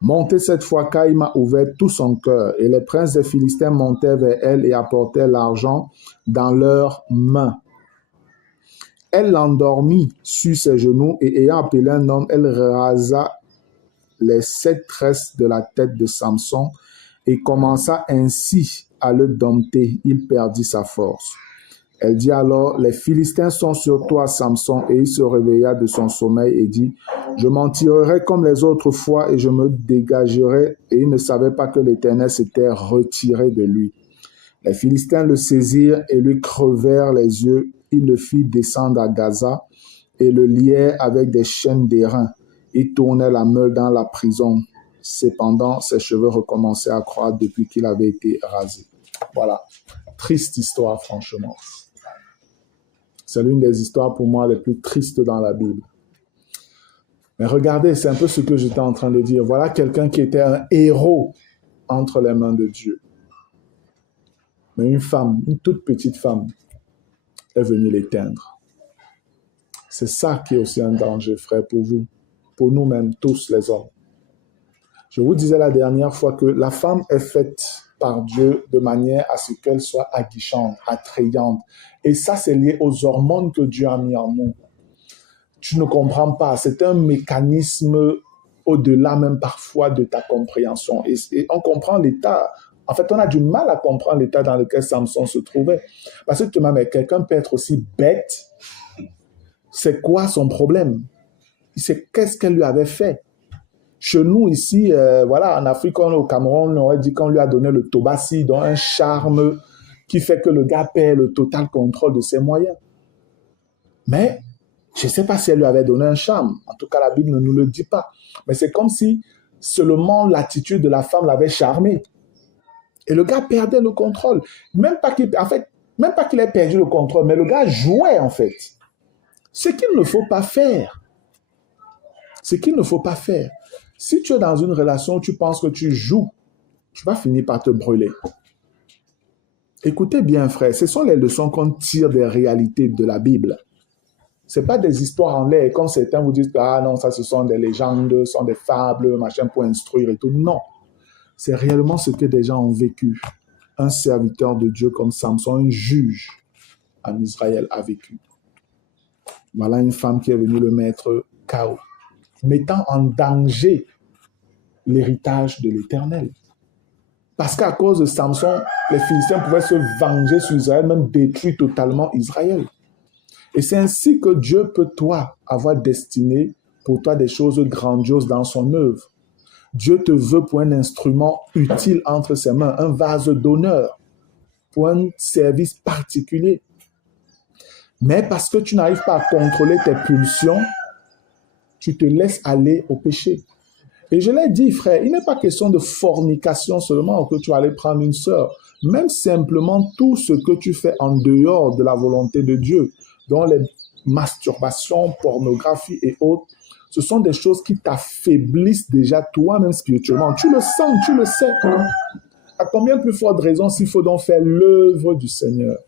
montez cette fois car il m'a ouvert tout son cœur. Et les princes des Philistins montèrent vers elle et apportèrent l'argent dans leurs mains. Elle l'endormit sur ses genoux et ayant appelé un homme, elle rasa les 7 tresses de la tête de Samson et commença ainsi à le dompter. Il perdit sa force. Elle dit alors, les Philistins sont sur toi, Samson. Et il se réveilla de son sommeil et dit, je m'en tirerai comme les autres fois et je me dégagerai. Et il ne savait pas que l'Éternel s'était retiré de lui. Les Philistins le saisirent et lui crevèrent les yeux. Il le fit descendre à Gaza et le lièrent avec des chaînes d'airain. Il tournait la meule dans la prison. Cependant, ses cheveux recommençaient à croître depuis qu'il avait été rasé. Voilà. Triste histoire, franchement. C'est l'une des histoires pour moi les plus tristes dans la Bible. Mais regardez, c'est un peu ce que j'étais en train de dire. Voilà quelqu'un qui était un héros entre les mains de Dieu. Mais une femme, une toute petite femme, est venue l'éteindre. C'est ça qui est aussi un danger, frère, pour vous, pour nous-mêmes, tous les hommes. Je vous disais la dernière fois que la femme est faite par Dieu de manière à ce qu'elle soit aguichante, attrayante. Et ça, c'est lié aux hormones que Dieu a mis en nous. Tu ne comprends pas. C'est un mécanisme au-delà même parfois de ta compréhension. Et on comprend l'état. En fait, on a du mal à comprendre l'état dans lequel Samson se trouvait. Parce que tu m'as dit, quelqu'un peut être aussi bête. C'est quoi son problème? C'est qu'est-ce qu'elle lui avait fait? Chez nous, ici, voilà, en Afrique, au Cameroun, on aurait dit qu'on lui a donné le tobassi, donc un charme qui fait que le gars perd le total contrôle de ses moyens. Mais je ne sais pas si elle lui avait donné un charme. En tout cas, la Bible ne nous le dit pas. Mais c'est comme si seulement l'attitude de la femme l'avait charmé. Et le gars perdait le contrôle. Même pas qu'il ait perdu le contrôle, mais le gars jouait en fait. Ce qu'il ne faut pas faire. Ce qu'il ne faut pas faire. Si tu es dans une relation où tu penses que tu joues, tu vas finir par te brûler. Écoutez bien, frère, ce sont les leçons qu'on tire des réalités de la Bible. Ce n'est pas des histoires en l'air, comme certains vous disent, ah non, ça ce sont des légendes, ce sont des fables, machin, pour instruire et tout. Non, c'est réellement ce que des gens ont vécu. Un serviteur de Dieu comme Samson, un juge en Israël a vécu. Voilà une femme qui est venue le mettre KO, mettant en danger l'héritage de l'Éternel. Parce qu'à cause de Samson, les Philistins pouvaient se venger sur Israël, même détruire totalement Israël. Et c'est ainsi que Dieu peut, toi, avoir destiné pour toi des choses grandioses dans son œuvre. Dieu te veut pour un instrument utile entre ses mains, un vase d'honneur, pour un service particulier. Mais parce que tu n'arrives pas à contrôler tes pulsions, tu te laisses aller au péché. Et je l'ai dit, frère, il n'est pas question de fornication seulement que tu vas aller prendre une sœur. Même simplement tout ce que tu fais en dehors de la volonté de Dieu, dont les masturbations, pornographie et autres, ce sont des choses qui t'affaiblissent déjà toi-même spirituellement. Tu le sens, tu le sais. À combien plus forte raison s'il faut donc faire l'œuvre du Seigneur?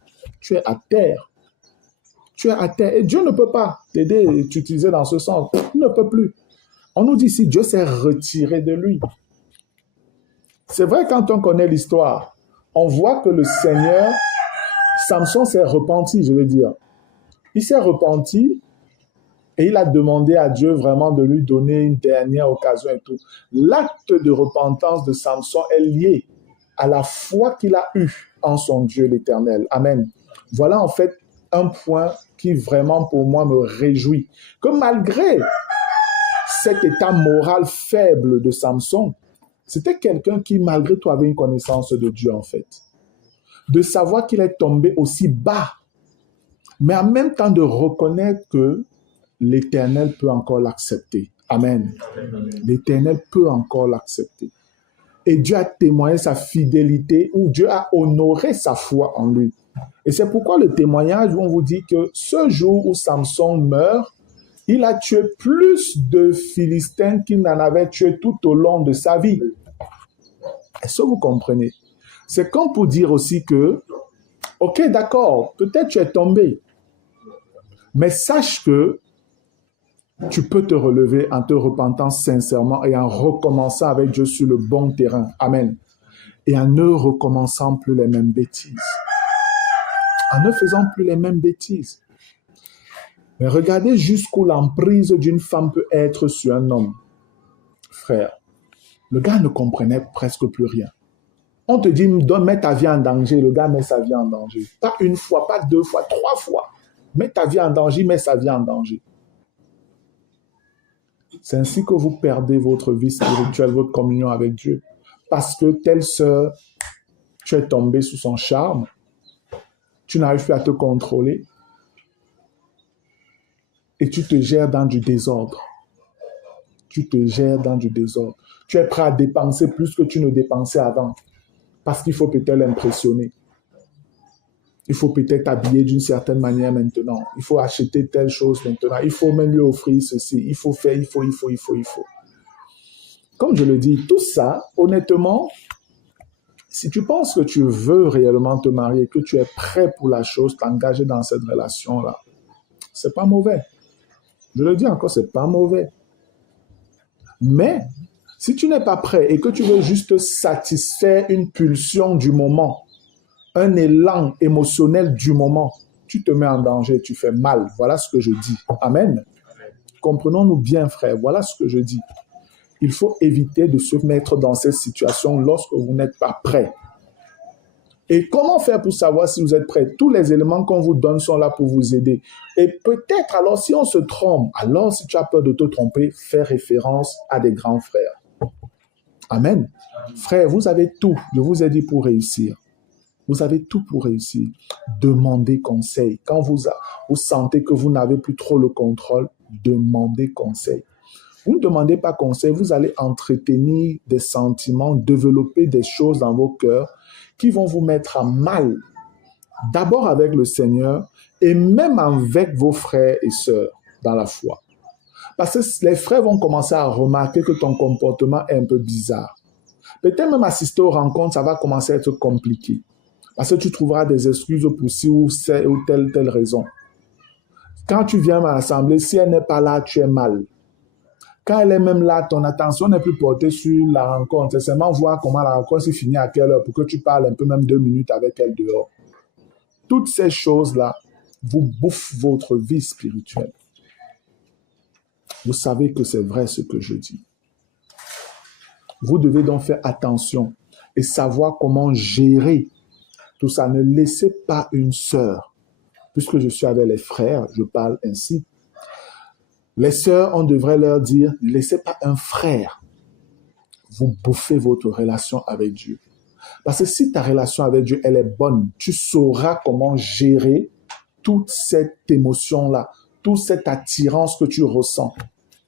Tu es à terre. Tu es à terre. Et Dieu ne peut pas t'aider et t'utiliser dans ce sens. Il ne peut plus. On nous dit ici, Dieu s'est retiré de lui. C'est vrai, quand on connaît l'histoire, on voit que le Seigneur, Samson s'est repenti, je veux dire. Il s'est repenti et il a demandé à Dieu vraiment de lui donner une dernière occasion et tout. L'acte de repentance de Samson est lié à la foi qu'il a eue en son Dieu l'Éternel. Amen. Voilà en fait un point qui vraiment pour moi me réjouit. Que malgré cet état moral faible de Samson, c'était quelqu'un qui malgré tout avait une connaissance de Dieu en fait. De savoir qu'il est tombé aussi bas, mais en même temps de reconnaître que l'Éternel peut encore l'accepter. Amen. L'Éternel peut encore l'accepter. Et Dieu a témoigné sa fidélité, ou Dieu a honoré sa foi en lui. Et c'est pourquoi le témoignage où on vous dit que ce jour où Samson meurt, il a tué plus de Philistins qu'il n'en avait tué tout au long de sa vie. Est-ce que vous comprenez? C'est comme pour dire aussi que, ok, d'accord, peut-être tu es tombé, mais sache que tu peux te relever en te repentant sincèrement et en recommençant avec Dieu sur le bon terrain. Amen. Et en ne recommençant plus les mêmes bêtises. En ne faisant plus les mêmes bêtises. Mais regardez jusqu'où l'emprise d'une femme peut être sur un homme. Frère, le gars ne comprenait presque plus rien. On te dit, mets ta vie en danger. Le gars met sa vie en danger. Pas une fois, pas deux fois, 3 fois. Mets ta vie en danger, mets sa vie en danger. C'est ainsi que vous perdez votre vie spirituelle, votre communion avec Dieu. Parce que telle sœur, tu es tombé sous son charme. Tu n'arrives plus à te contrôler. Et tu te gères dans du désordre. Tu te gères dans du désordre. Tu es prêt à dépenser plus que tu ne dépensais avant. Parce qu'il faut peut-être l'impressionner. Il faut peut-être t'habiller d'une certaine manière maintenant. Il faut acheter telle chose maintenant. Il faut même lui offrir ceci. Il faut faire, il faut. Comme je le dis, tout ça, honnêtement, si tu penses que tu veux réellement te marier, que tu es prêt pour la chose, t'engager dans cette relation-là, c'est pas mauvais. Je le dis encore, c'est pas mauvais. Mais, si tu n'es pas prêt et que tu veux juste satisfaire une pulsion du moment, un élan émotionnel du moment, tu te mets en danger, tu fais mal. Voilà ce que je dis. Amen. Comprenons-nous bien, frère. Voilà ce que je dis. Il faut éviter de se mettre dans cette situation lorsque vous n'êtes pas prêt. Et comment faire pour savoir si vous êtes prêts? Tous les éléments qu'on vous donne sont là pour vous aider. Et peut-être, alors, si on se trompe, alors si tu as peur de te tromper, fais référence à des grands frères. Amen. Frères, vous avez tout. Je vous ai dit pour réussir. Vous avez tout pour réussir. Demandez conseil. Quand vous sentez que vous n'avez plus trop le contrôle, demandez conseil. Vous ne demandez pas conseil, vous allez entretenir des sentiments, développer des choses dans vos cœurs qui vont vous mettre à mal. D'abord avec le Seigneur et même avec vos frères et sœurs dans la foi. Parce que les frères vont commencer à remarquer que ton comportement est un peu bizarre. Peut-être même assister aux rencontres, ça va commencer à être compliqué. Parce que tu trouveras des excuses pour ci ou telle raison. Quand tu viens à l'assemblée, si elle n'est pas là, tu es mal. Quand elle est même là, ton attention n'est plus portée sur la rencontre. C'est seulement voir comment la rencontre s'est finie à quelle heure pour que tu parles un peu, même 2 minutes avec elle dehors. Toutes ces choses-là vous bouffent votre vie spirituelle. Vous savez que c'est vrai ce que je dis. Vous devez donc faire attention et savoir comment gérer tout ça. Ne laissez pas une sœur. Puisque je suis avec les frères, je parle ainsi. Les sœurs, on devrait leur dire, ne laissez pas un frère vous bouffer votre relation avec Dieu. Parce que si ta relation avec Dieu, elle est bonne, tu sauras comment gérer toute cette émotion-là, toute cette attirance que tu ressens.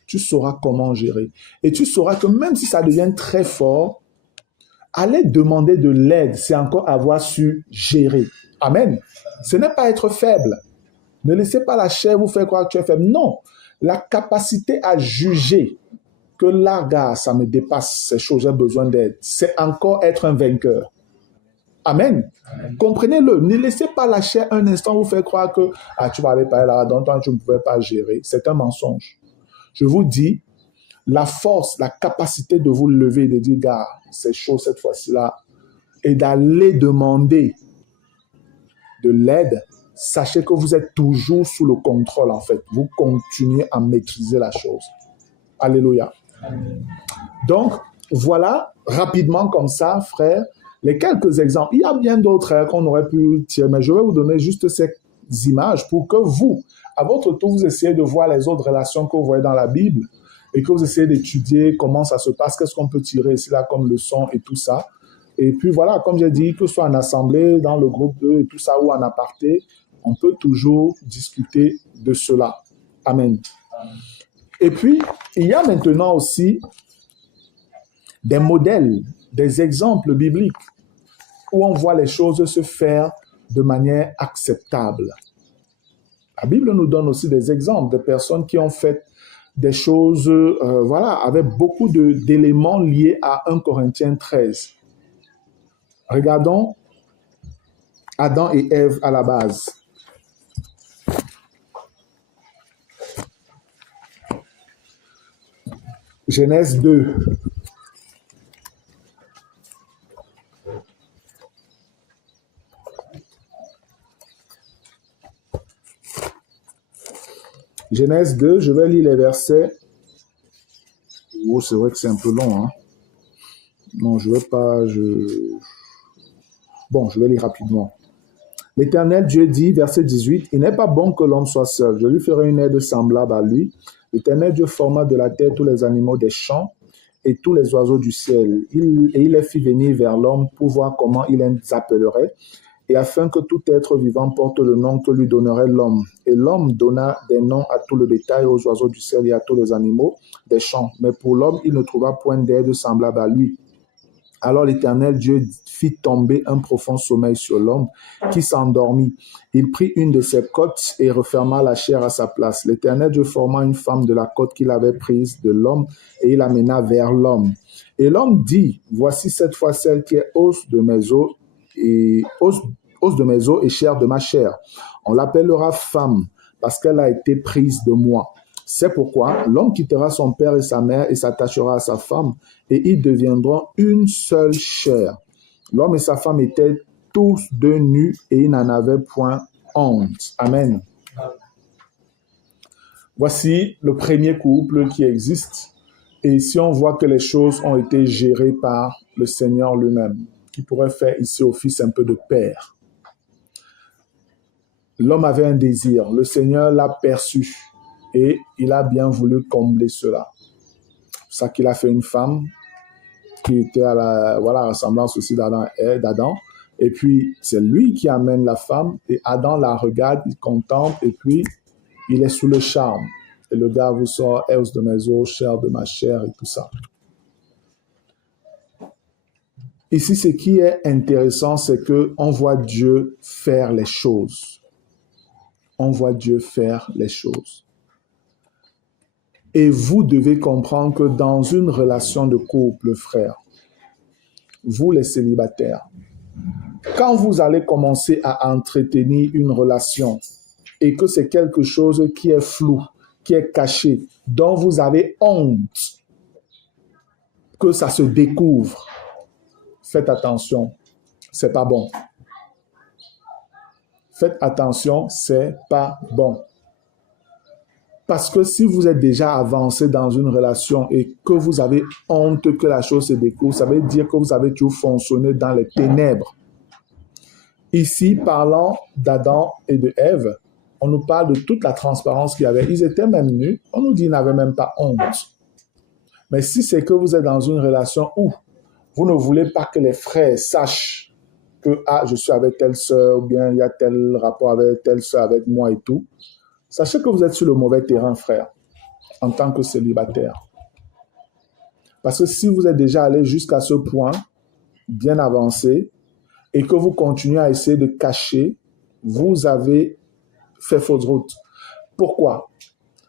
Tu sauras comment gérer. Et tu sauras que même si ça devient très fort, aller demander de l'aide, c'est encore avoir su gérer. Amen. Ce n'est pas être faible. Ne laissez pas la chair vous faire croire que tu es faible. Non. La capacité à juger que là, gars, ça me dépasse ces choses, j'ai besoin d'aide. C'est encore être un vainqueur. Amen. Amen. Comprenez-le. Ne laissez pas la chair un instant vous faire croire que tu vas aller par là, donc toi, tu ne pouvais pas gérer. C'est un mensonge. Je vous dis, la force, la capacité de vous lever et de dire, gars, c'est chaud cette fois-ci-là, et d'aller demander de l'aide, sachez que vous êtes toujours sous le contrôle, en fait. Vous continuez à maîtriser la chose. Alléluia. Amen. Donc, voilà, rapidement comme ça, frère, les quelques exemples. Il y a bien d'autres qu'on aurait pu tirer, mais je vais vous donner juste ces images pour que vous, à votre tour, vous essayez de voir les autres relations que vous voyez dans la Bible et que vous essayez d'étudier comment ça se passe, qu'est-ce qu'on peut tirer ici, là, comme leçon et tout ça. Et puis voilà, comme j'ai dit, que ce soit en assemblée, dans le groupe 2 et tout ça, ou en aparté, on peut toujours discuter de cela. Amen. Et puis, il y a maintenant aussi des modèles, des exemples bibliques où on voit les choses se faire de manière acceptable. La Bible nous donne aussi des exemples de personnes qui ont fait des choses, avec beaucoup d'éléments liés à 1 Corinthiens 13. Regardons Adam et Ève à la base. Genèse 2. Genèse 2, je vais lire les versets. Oh, c'est vrai que c'est un peu long, hein. Non, je ne vais pas... Bon, je vais lire rapidement. L'Éternel Dieu dit, verset 18, « Il n'est pas bon que l'homme soit seul. Je lui ferai une aide semblable à lui. L'Éternel Dieu forma de la terre tous les animaux des champs et tous les oiseaux du ciel. Et il les fit venir vers l'homme pour voir comment il les appellerait, et afin que tout être vivant porte le nom que lui donnerait l'homme. Et l'homme donna des noms à tout le bétail, aux oiseaux du ciel et à tous les animaux des champs. Mais pour l'homme, il ne trouva point d'aide semblable à lui. Alors l'Éternel Dieu fit tomber un profond sommeil sur l'homme qui s'endormit. Il prit une de ses côtes et referma la chair à sa place. L'Éternel Dieu forma une femme de la côte qu'il avait prise de l'homme et il l'amena vers l'homme. Et l'homme dit, « Voici cette fois celle qui est os de mes os et chair de ma chair. On l'appellera femme parce qu'elle a été prise de moi. C'est pourquoi l'homme quittera son père et sa mère et s'attachera à sa femme et ils deviendront une seule chair. L'homme et sa femme étaient tous deux nus et ils n'en avaient point honte. » Amen. Voici le premier couple qui existe. Et ici, on voit que les choses ont été gérées par le Seigneur lui-même. qui pourrait faire ici office un peu de père. L'homme avait un désir, le Seigneur l'a perçu et il a bien voulu combler cela. C'est pour ça qu'il a fait une femme qui était à la ressemblance aussi d'Adam. Et puis, c'est lui qui amène la femme et Adam la regarde, il contemple et puis il est sous le charme. Et le gars vous sort, os de mes os, chair de ma chair et tout ça. Ici, ce qui est intéressant, c'est qu'on voit Dieu faire les choses. On voit Dieu faire les choses. Et vous devez comprendre que dans une relation de couple, frère, vous les célibataires, quand vous allez commencer à entretenir une relation et que c'est quelque chose qui est flou, qui est caché, dont vous avez honte, que ça se découvre, faites attention, c'est pas bon. Faites attention, c'est pas bon. Parce que si vous êtes déjà avancé dans une relation et que vous avez honte que la chose se découvre, ça veut dire que vous avez toujours fonctionné dans les ténèbres. Ici, parlant d'Adam et de Ève, on nous parle de toute la transparence qu'il y avait. Ils étaient même nus. On nous dit qu'ils n'avaient même pas honte. Mais si c'est que vous êtes dans une relation où vous ne voulez pas que les frères sachent que je suis avec telle sœur, ou bien il y a tel rapport avec telle sœur avec moi et tout, sachez que vous êtes sur le mauvais terrain, frère, en tant que célibataire. Parce que si vous êtes déjà allé jusqu'à ce point, bien avancé, et que vous continuez à essayer de cacher, vous avez fait fausse route. Pourquoi?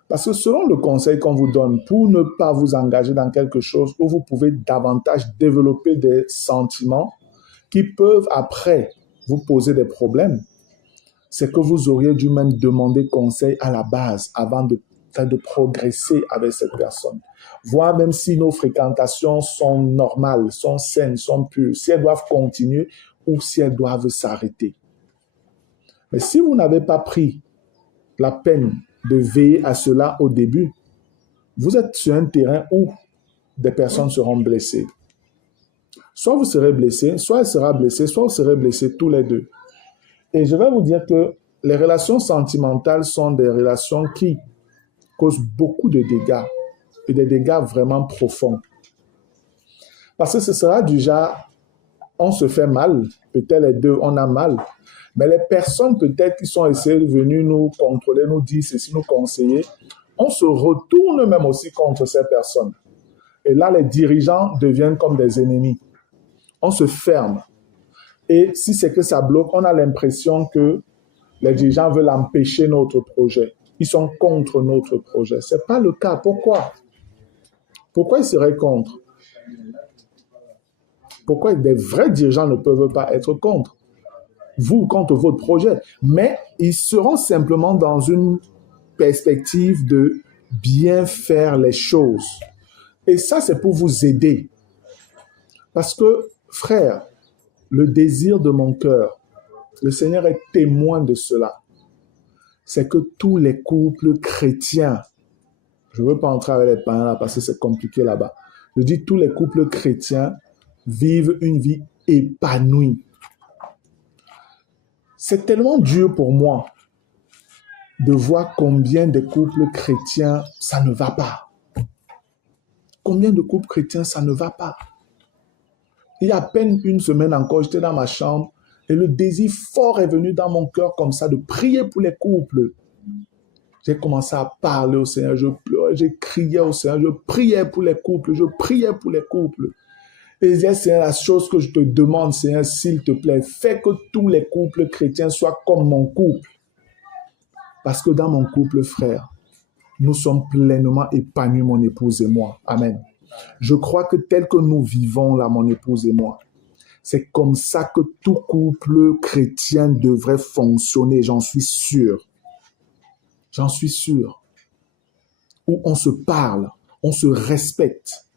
Parce que selon le conseil qu'on vous donne, pour ne pas vous engager dans quelque chose où vous pouvez davantage développer des sentiments qui peuvent après vous poser des problèmes, c'est que vous auriez dû même demander conseil à la base avant de progresser avec cette personne. Voir même si nos fréquentations sont normales, sont saines, sont pures, si elles doivent continuer ou si elles doivent s'arrêter. Mais si vous n'avez pas pris la peine de veiller à cela au début, vous êtes sur un terrain où des personnes seront blessées. Soit vous serez blessé, soit elle sera blessée, soit vous serez blessés tous les deux. Et je vais vous dire que les relations sentimentales sont des relations qui causent beaucoup de dégâts, et des dégâts vraiment profonds. Parce que ce sera du genre, on se fait mal, peut-être les deux, on a mal, mais les personnes peut-être qui sont venues nous contrôler, nous dire ceci, nous conseiller, on se retourne même aussi contre ces personnes. Et là, les dirigeants deviennent comme des ennemis. On se ferme. Et si c'est que ça bloque, on a l'impression que les dirigeants veulent empêcher notre projet. Ils sont contre notre projet. Ce n'est pas le cas. Pourquoi? Pourquoi ils seraient contre? Pourquoi des vrais dirigeants ne peuvent pas être contre? Vous, contre votre projet. Mais ils seront simplement dans une perspective de bien faire les choses. Et ça, c'est pour vous aider. Parce que, frère, le désir de mon cœur, le Seigneur est témoin de cela. C'est que tous les couples chrétiens, je ne veux pas entrer avec les païens là parce que c'est compliqué là-bas. Je dis tous les couples chrétiens vivent une vie épanouie. C'est tellement dur pour moi de voir combien de couples chrétiens ça ne va pas. Combien de couples chrétiens ça ne va pas. Il y a à peine une semaine encore, j'étais dans ma chambre et le désir fort est venu dans mon cœur comme ça de prier pour les couples. J'ai commencé à parler au Seigneur, je pleurais, j'ai crié au Seigneur, je priais pour les couples, je priais pour les couples. Et je disais, Seigneur, la chose que je te demande, Seigneur, s'il te plaît, fais que tous les couples chrétiens soient comme mon couple. Parce que dans mon couple, frère, nous sommes pleinement épanouis, mon épouse et moi. Amen. Je crois que tel que nous vivons là, mon épouse et moi, c'est comme ça que tout couple chrétien devrait fonctionner, j'en suis sûr. J'en suis sûr. Où on se parle, on se respecte,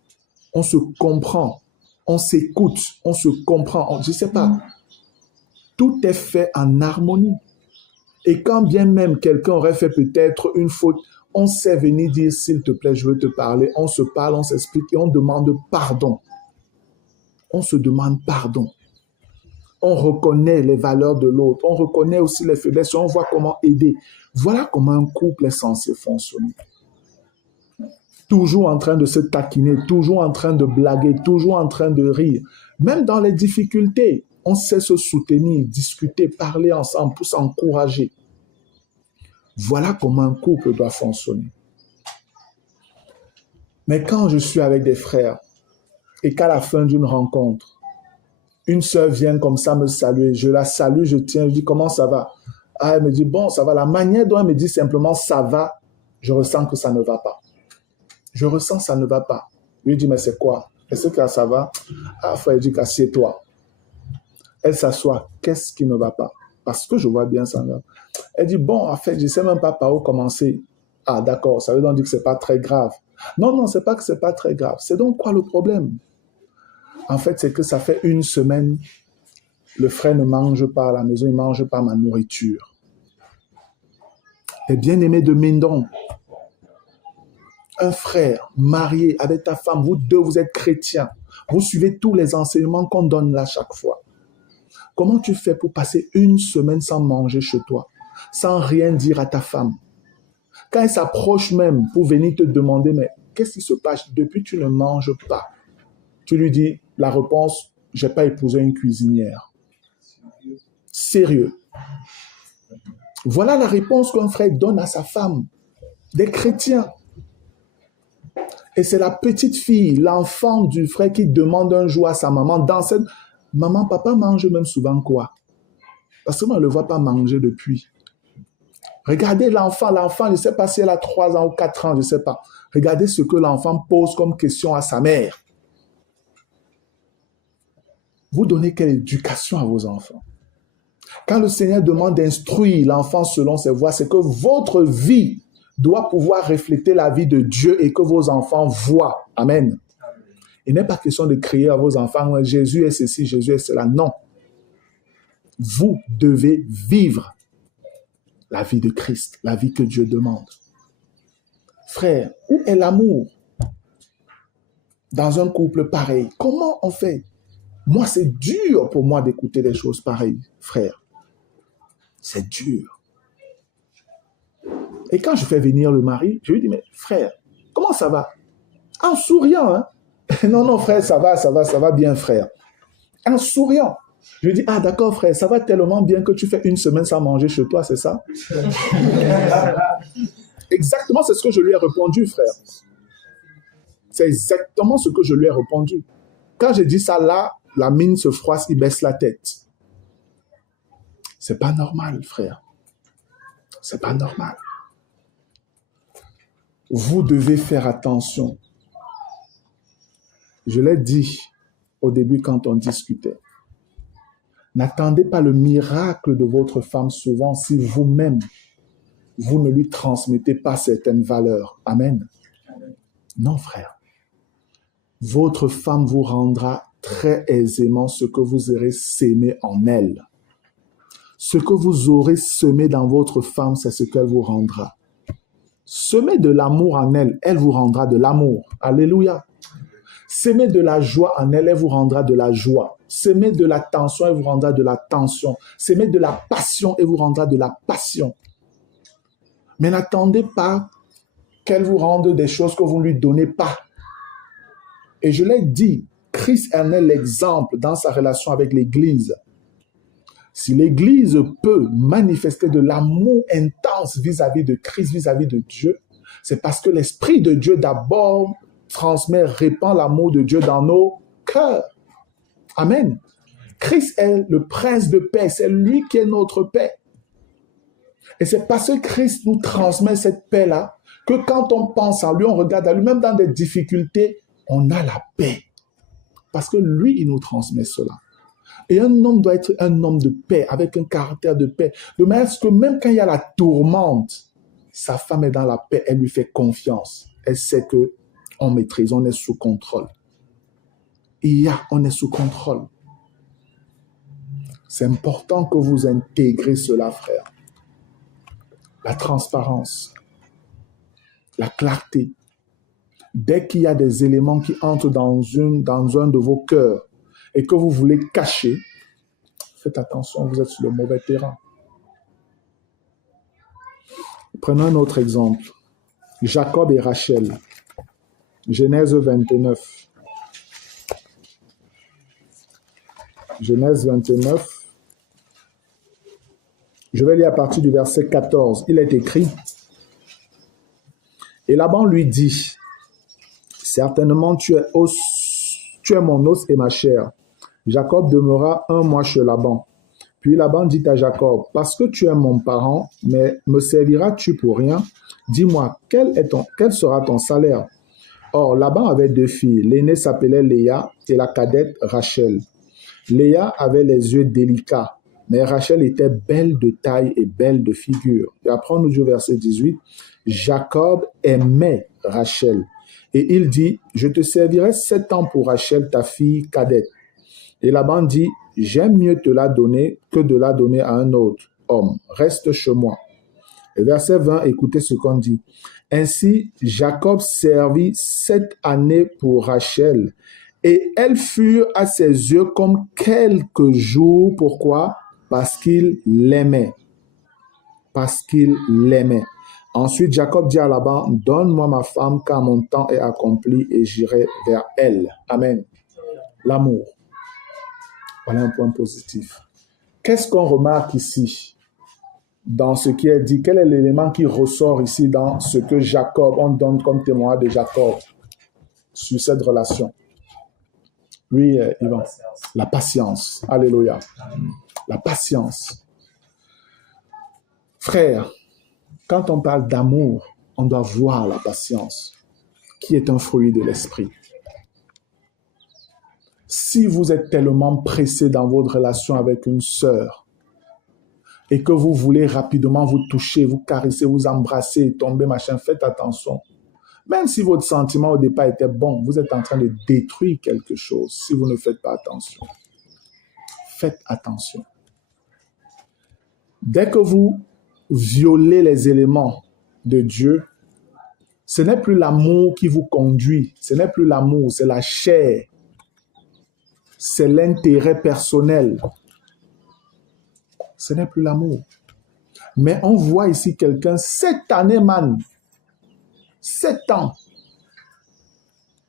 on se comprend, on s'écoute, on se comprend. Je ne sais pas. Tout est fait en harmonie. Et quand bien même quelqu'un aurait fait peut-être une faute, on sait venir dire, s'il te plaît, je veux te parler. On se parle, on s'explique et on demande pardon. On se demande pardon. On reconnaît les valeurs de l'autre. On reconnaît aussi les faiblesses. On voit comment aider. Voilà comment un couple est censé fonctionner. Toujours en train de se taquiner, toujours en train de blaguer, toujours en train de rire. Même dans les difficultés, on sait se soutenir, discuter, parler ensemble pour s'encourager. Voilà comment un couple doit fonctionner. Mais quand je suis avec des frères et qu'à la fin d'une rencontre, une sœur vient comme ça me saluer, je la salue, je tiens, je dis comment ça va? Ah, elle me dit bon, ça va. La manière dont elle me dit simplement ça va, je ressens que ça ne va pas. Je ressens que ça ne va pas. Je lui dis mais c'est quoi? Est-ce que ça va? Ah, frère, il dit assieds-toi. Elle s'assoit. Qu'est-ce qui ne va pas? Parce que je vois bien ça. Elle dit bon, en fait, je ne sais même pas par où commencer. Ah, d'accord, ça veut donc dire que ce n'est pas très grave. Non, non, c'est pas que ce n'est pas très grave. C'est donc quoi le problème? En fait, c'est que ça fait une semaine, le frère ne mange pas à la maison, il ne mange pas ma nourriture. Les bien-aimés de Mindon, un frère marié avec ta femme, vous deux, vous êtes chrétiens. Vous suivez tous les enseignements qu'on donne là chaque fois. Comment tu fais pour passer une semaine sans manger chez toi, sans rien dire à ta femme? Quand elle s'approche même pour venir te demander, mais qu'est-ce qui se passe depuis que tu ne manges pas? Tu lui dis, la réponse, je n'ai pas épousé une cuisinière. Sérieux. Voilà la réponse qu'un frère donne à sa femme. Des chrétiens. Et c'est la petite fille, l'enfant du frère qui demande un jour à sa maman, dans cette... Maman, papa mange même souvent quoi? Parce que moi, je ne le vois pas manger depuis. Regardez l'enfant, je ne sais pas si elle a 3 ans ou 4 ans, je ne sais pas. Regardez ce que l'enfant pose comme question à sa mère. Vous donnez quelle éducation à vos enfants? Quand le Seigneur demande d'instruire l'enfant selon ses voies, c'est que votre vie doit pouvoir refléter la vie de Dieu et que vos enfants voient. Amen. Il n'est pas question de crier à vos enfants, Jésus est ceci, Jésus est cela. Non. Vous devez vivre la vie de Christ, la vie que Dieu demande. Frère, où est l'amour dans un couple pareil? Comment on fait? Moi, c'est dur pour moi d'écouter des choses pareilles, frère. C'est dur. Et quand je fais venir le mari, je lui dis, mais frère, comment ça va? En souriant, hein? Non, non, frère, ça va bien, frère. En souriant. Je lui dis, ah d'accord, frère, ça va tellement bien que tu fais une semaine sans manger chez toi, c'est ça? Exactement, c'est ce que je lui ai répondu, frère. C'est exactement ce que je lui ai répondu. Quand j'ai dit ça là, la mine se froisse, il baisse la tête. C'est pas normal, frère. C'est pas normal. Vous devez faire attention. Je l'ai dit au début quand on discutait. N'attendez pas le miracle de votre femme souvent si vous-même, vous ne lui transmettez pas certaines valeurs. Amen. Non, frère. Votre femme vous rendra très aisément ce que vous aurez sémé en elle. Ce que vous aurez semé dans votre femme, c'est ce qu'elle vous rendra. Semez de l'amour en elle, elle vous rendra de l'amour. Alléluia. Semez de la joie en elle, elle vous rendra de la joie. Semez de la tension, elle vous rendra de la tension. Semez de la passion, elle vous rendra de la passion. Mais n'attendez pas qu'elle vous rende des choses que vous ne lui donnez pas. Et je l'ai dit, Christ en est l'exemple dans sa relation avec l'Église. Si l'Église peut manifester de l'amour intense vis-à-vis de Christ, vis-à-vis de Dieu, c'est parce que l'Esprit de Dieu d'abord transmet, répand l'amour de Dieu dans nos cœurs. Amen. Christ est le prince de paix, c'est lui qui est notre paix. Et c'est parce que Christ nous transmet cette paix-là que quand on pense à lui, on regarde à lui, même dans des difficultés, on a la paix. Parce que lui, il nous transmet cela. Et un homme doit être un homme de paix, avec un caractère de paix. De manière que même quand il y a la tourmente, sa femme est dans la paix, elle lui fait confiance. Elle sait qu'on maîtrise, on est sous contrôle. On est sous contrôle. C'est important que vous intégrez cela, frère. La transparence, la clarté. Dès qu'il y a des éléments qui entrent dans un de vos cœurs et que vous voulez cacher, Faites attention, vous êtes sur le mauvais terrain. Prenons un autre exemple. Jacob et Rachel. Genèse 29. Genèse 29. Je vais lire à partir du verset 14. Il est écrit, et Laban lui dit, certainement tu es mon os et ma chair. Jacob demeura 1 mois chez Laban. Puis Laban dit à Jacob, parce que tu es mon parent, mais me serviras-tu pour rien? Dis-moi, quel sera ton salaire? Or, Laban avait 2 filles. L'aînée s'appelait Léa et la cadette Rachel. Léa avait les yeux délicats, mais Rachel était belle de taille et belle de figure. Et après, on nous dit au verset 18, Jacob aimait Rachel. Et il dit, je te servirai 7 ans pour Rachel, ta fille cadette. Et Laban dit, j'aime mieux te la donner que de la donner à un autre homme. Reste chez moi. Et verset 20, écoutez ce qu'on dit. Ainsi, Jacob servit 7 années pour Rachel, et elles furent à ses yeux comme quelques jours. Pourquoi? Parce qu'il l'aimait. Parce qu'il l'aimait. Ensuite, Jacob dit à Laban, donne-moi ma femme, car mon temps est accompli, et j'irai vers elle. Amen. L'amour. Voilà un point positif. Qu'est-ce qu'on remarque ici dans ce qui est dit? Quel est l'élément qui ressort ici dans ce que Jacob, on donne comme témoin de Jacob sur cette relation? Oui, Yvan. La patience. Alléluia. La patience. Frère, quand on parle d'amour, on doit voir la patience, qui est un fruit de l'esprit. Si vous êtes tellement pressé dans votre relation avec une sœur et que vous voulez rapidement vous toucher, vous caresser, vous embrasser, tomber, machin, faites attention. Même si votre sentiment au départ était bon, vous êtes en train de détruire quelque chose si vous ne faites pas attention. Faites attention. Dès que vous violez les éléments de Dieu, ce n'est plus l'amour qui vous conduit, ce n'est plus l'amour, c'est la chair. C'est l'intérêt personnel. Ce n'est plus l'amour. Mais on voit ici quelqu'un, 7 années, man. 7 ans.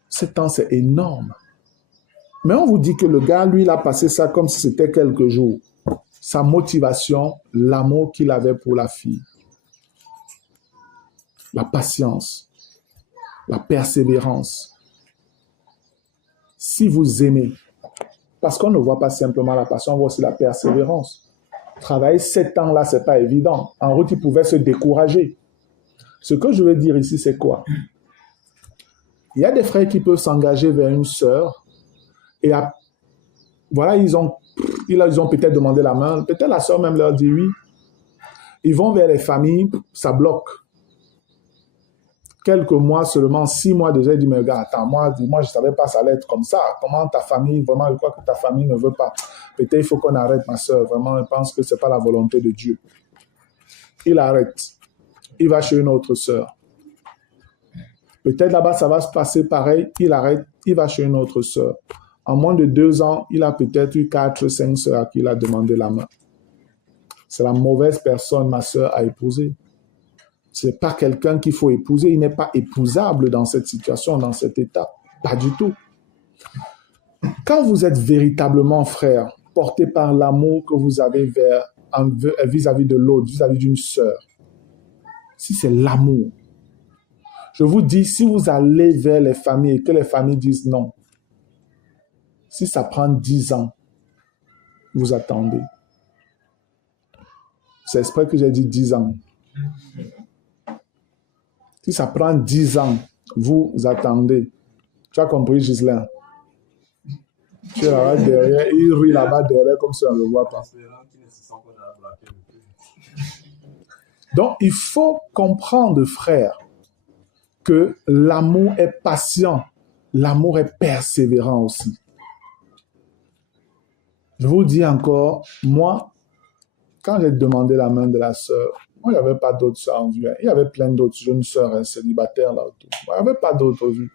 7 ans, c'est énorme. Mais on vous dit que le gars, lui, il a passé ça comme si c'était quelques jours. Sa motivation, l'amour qu'il avait pour la fille. La patience. La persévérance. Si vous aimez, parce qu'on ne voit pas simplement la passion, on voit aussi la persévérance. Travailler 7 ans là, c'est pas évident. En route, il pouvait se décourager. Ce que je veux dire ici, c'est quoi? Il y a des frères qui peuvent s'engager vers une sœur et voilà, ils ont peut-être demandé la main. Peut-être la sœur même leur dit oui. Ils vont vers les familles, ça bloque. Quelques mois seulement, 6 mois déjà, il dit, mais gars, attends, moi, je ne savais pas ça allait être comme ça. Comment ta famille, vraiment, je crois que ta famille ne veut pas. Peut-être il faut qu'on arrête, ma soeur. Vraiment, je pense que ce n'est pas la volonté de Dieu. Il arrête. Il va chez une autre sœur. Peut-être là-bas, ça va se passer pareil. Il arrête. Il va chez une autre sœur. En moins de 2 ans, il a peut-être eu 4, 5 sœurs à qui il a demandé la main. C'est la mauvaise personne, ma sœur, à épouser. Ce n'est pas quelqu'un qu'il faut épouser. Il n'est pas épousable dans cette situation, dans cet état. Pas du tout. Quand vous êtes véritablement frère, porté par l'amour que vous avez vis-à-vis de l'autre, vis-à-vis d'une sœur, si c'est l'amour, je vous dis, si vous allez vers les familles et que les familles disent non, si ça prend 10 ans, vous attendez. C'est exprès que j'ai dit 10 ans. Si ça prend 10 ans, vous attendez. Tu as compris, Ghislain? Tu es là derrière, il rit là-bas derrière comme si on ne le voit pas. Donc, il faut comprendre, frère, que l'amour est patient. L'amour est persévérant aussi. Je vous dis encore, moi, quand j'ai demandé la main de la sœur, moi, il n'y avait pas d'autres sœurs en vue. Il y avait plein d'autres jeunes sœurs célibataires là autour. Il n'y avait pas d'autres en vue.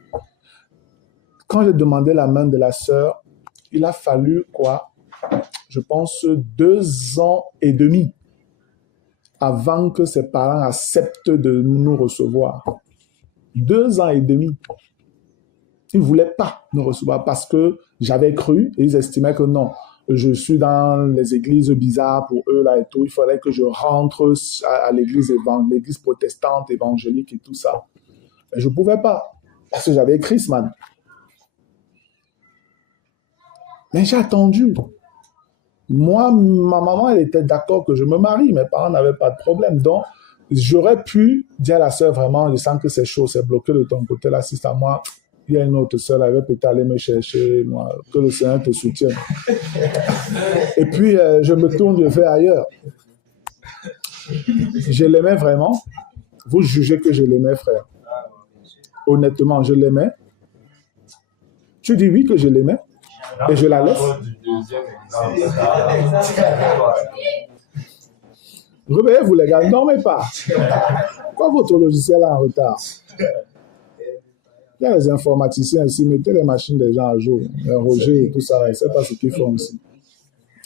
Quand j'ai demandé la main de la sœur, il a fallu quoi? je pense, 2 ans et demi avant que ses parents acceptent de nous recevoir. 2 ans et demi. Ils ne voulaient pas nous recevoir parce que j'avais cru et ils estimaient que non, je suis dans les églises bizarres pour eux là et tout. Il fallait que je rentre à l'église protestante, évangélique et tout ça. Mais je ne pouvais pas parce que j'avais Christ, man. Mais j'ai attendu. Moi, ma maman, elle était d'accord que je me marie. Mes parents n'avaient pas de problème. Donc, j'aurais pu dire à la sœur, vraiment, je sens que c'est chaud, c'est bloqué de ton côté, là, si c'est à moi. Il y a une autre sœur, elle va peut-être aller me chercher, moi, que le Seigneur te soutienne. Et puis, je me tourne, je vais ailleurs. Je l'aimais vraiment. Vous jugez que je l'aimais, frère. Honnêtement, je l'aimais. Tu dis oui que je l'aimais et je la laisse. Réveillez-vous, les gars, ne dormez pas. Pourquoi votre logiciel est en retard? Il y a les informaticiens ici, mettez les machines des gens à jour. Roger et tout ça, je ne sais pas ce qu'ils font ici.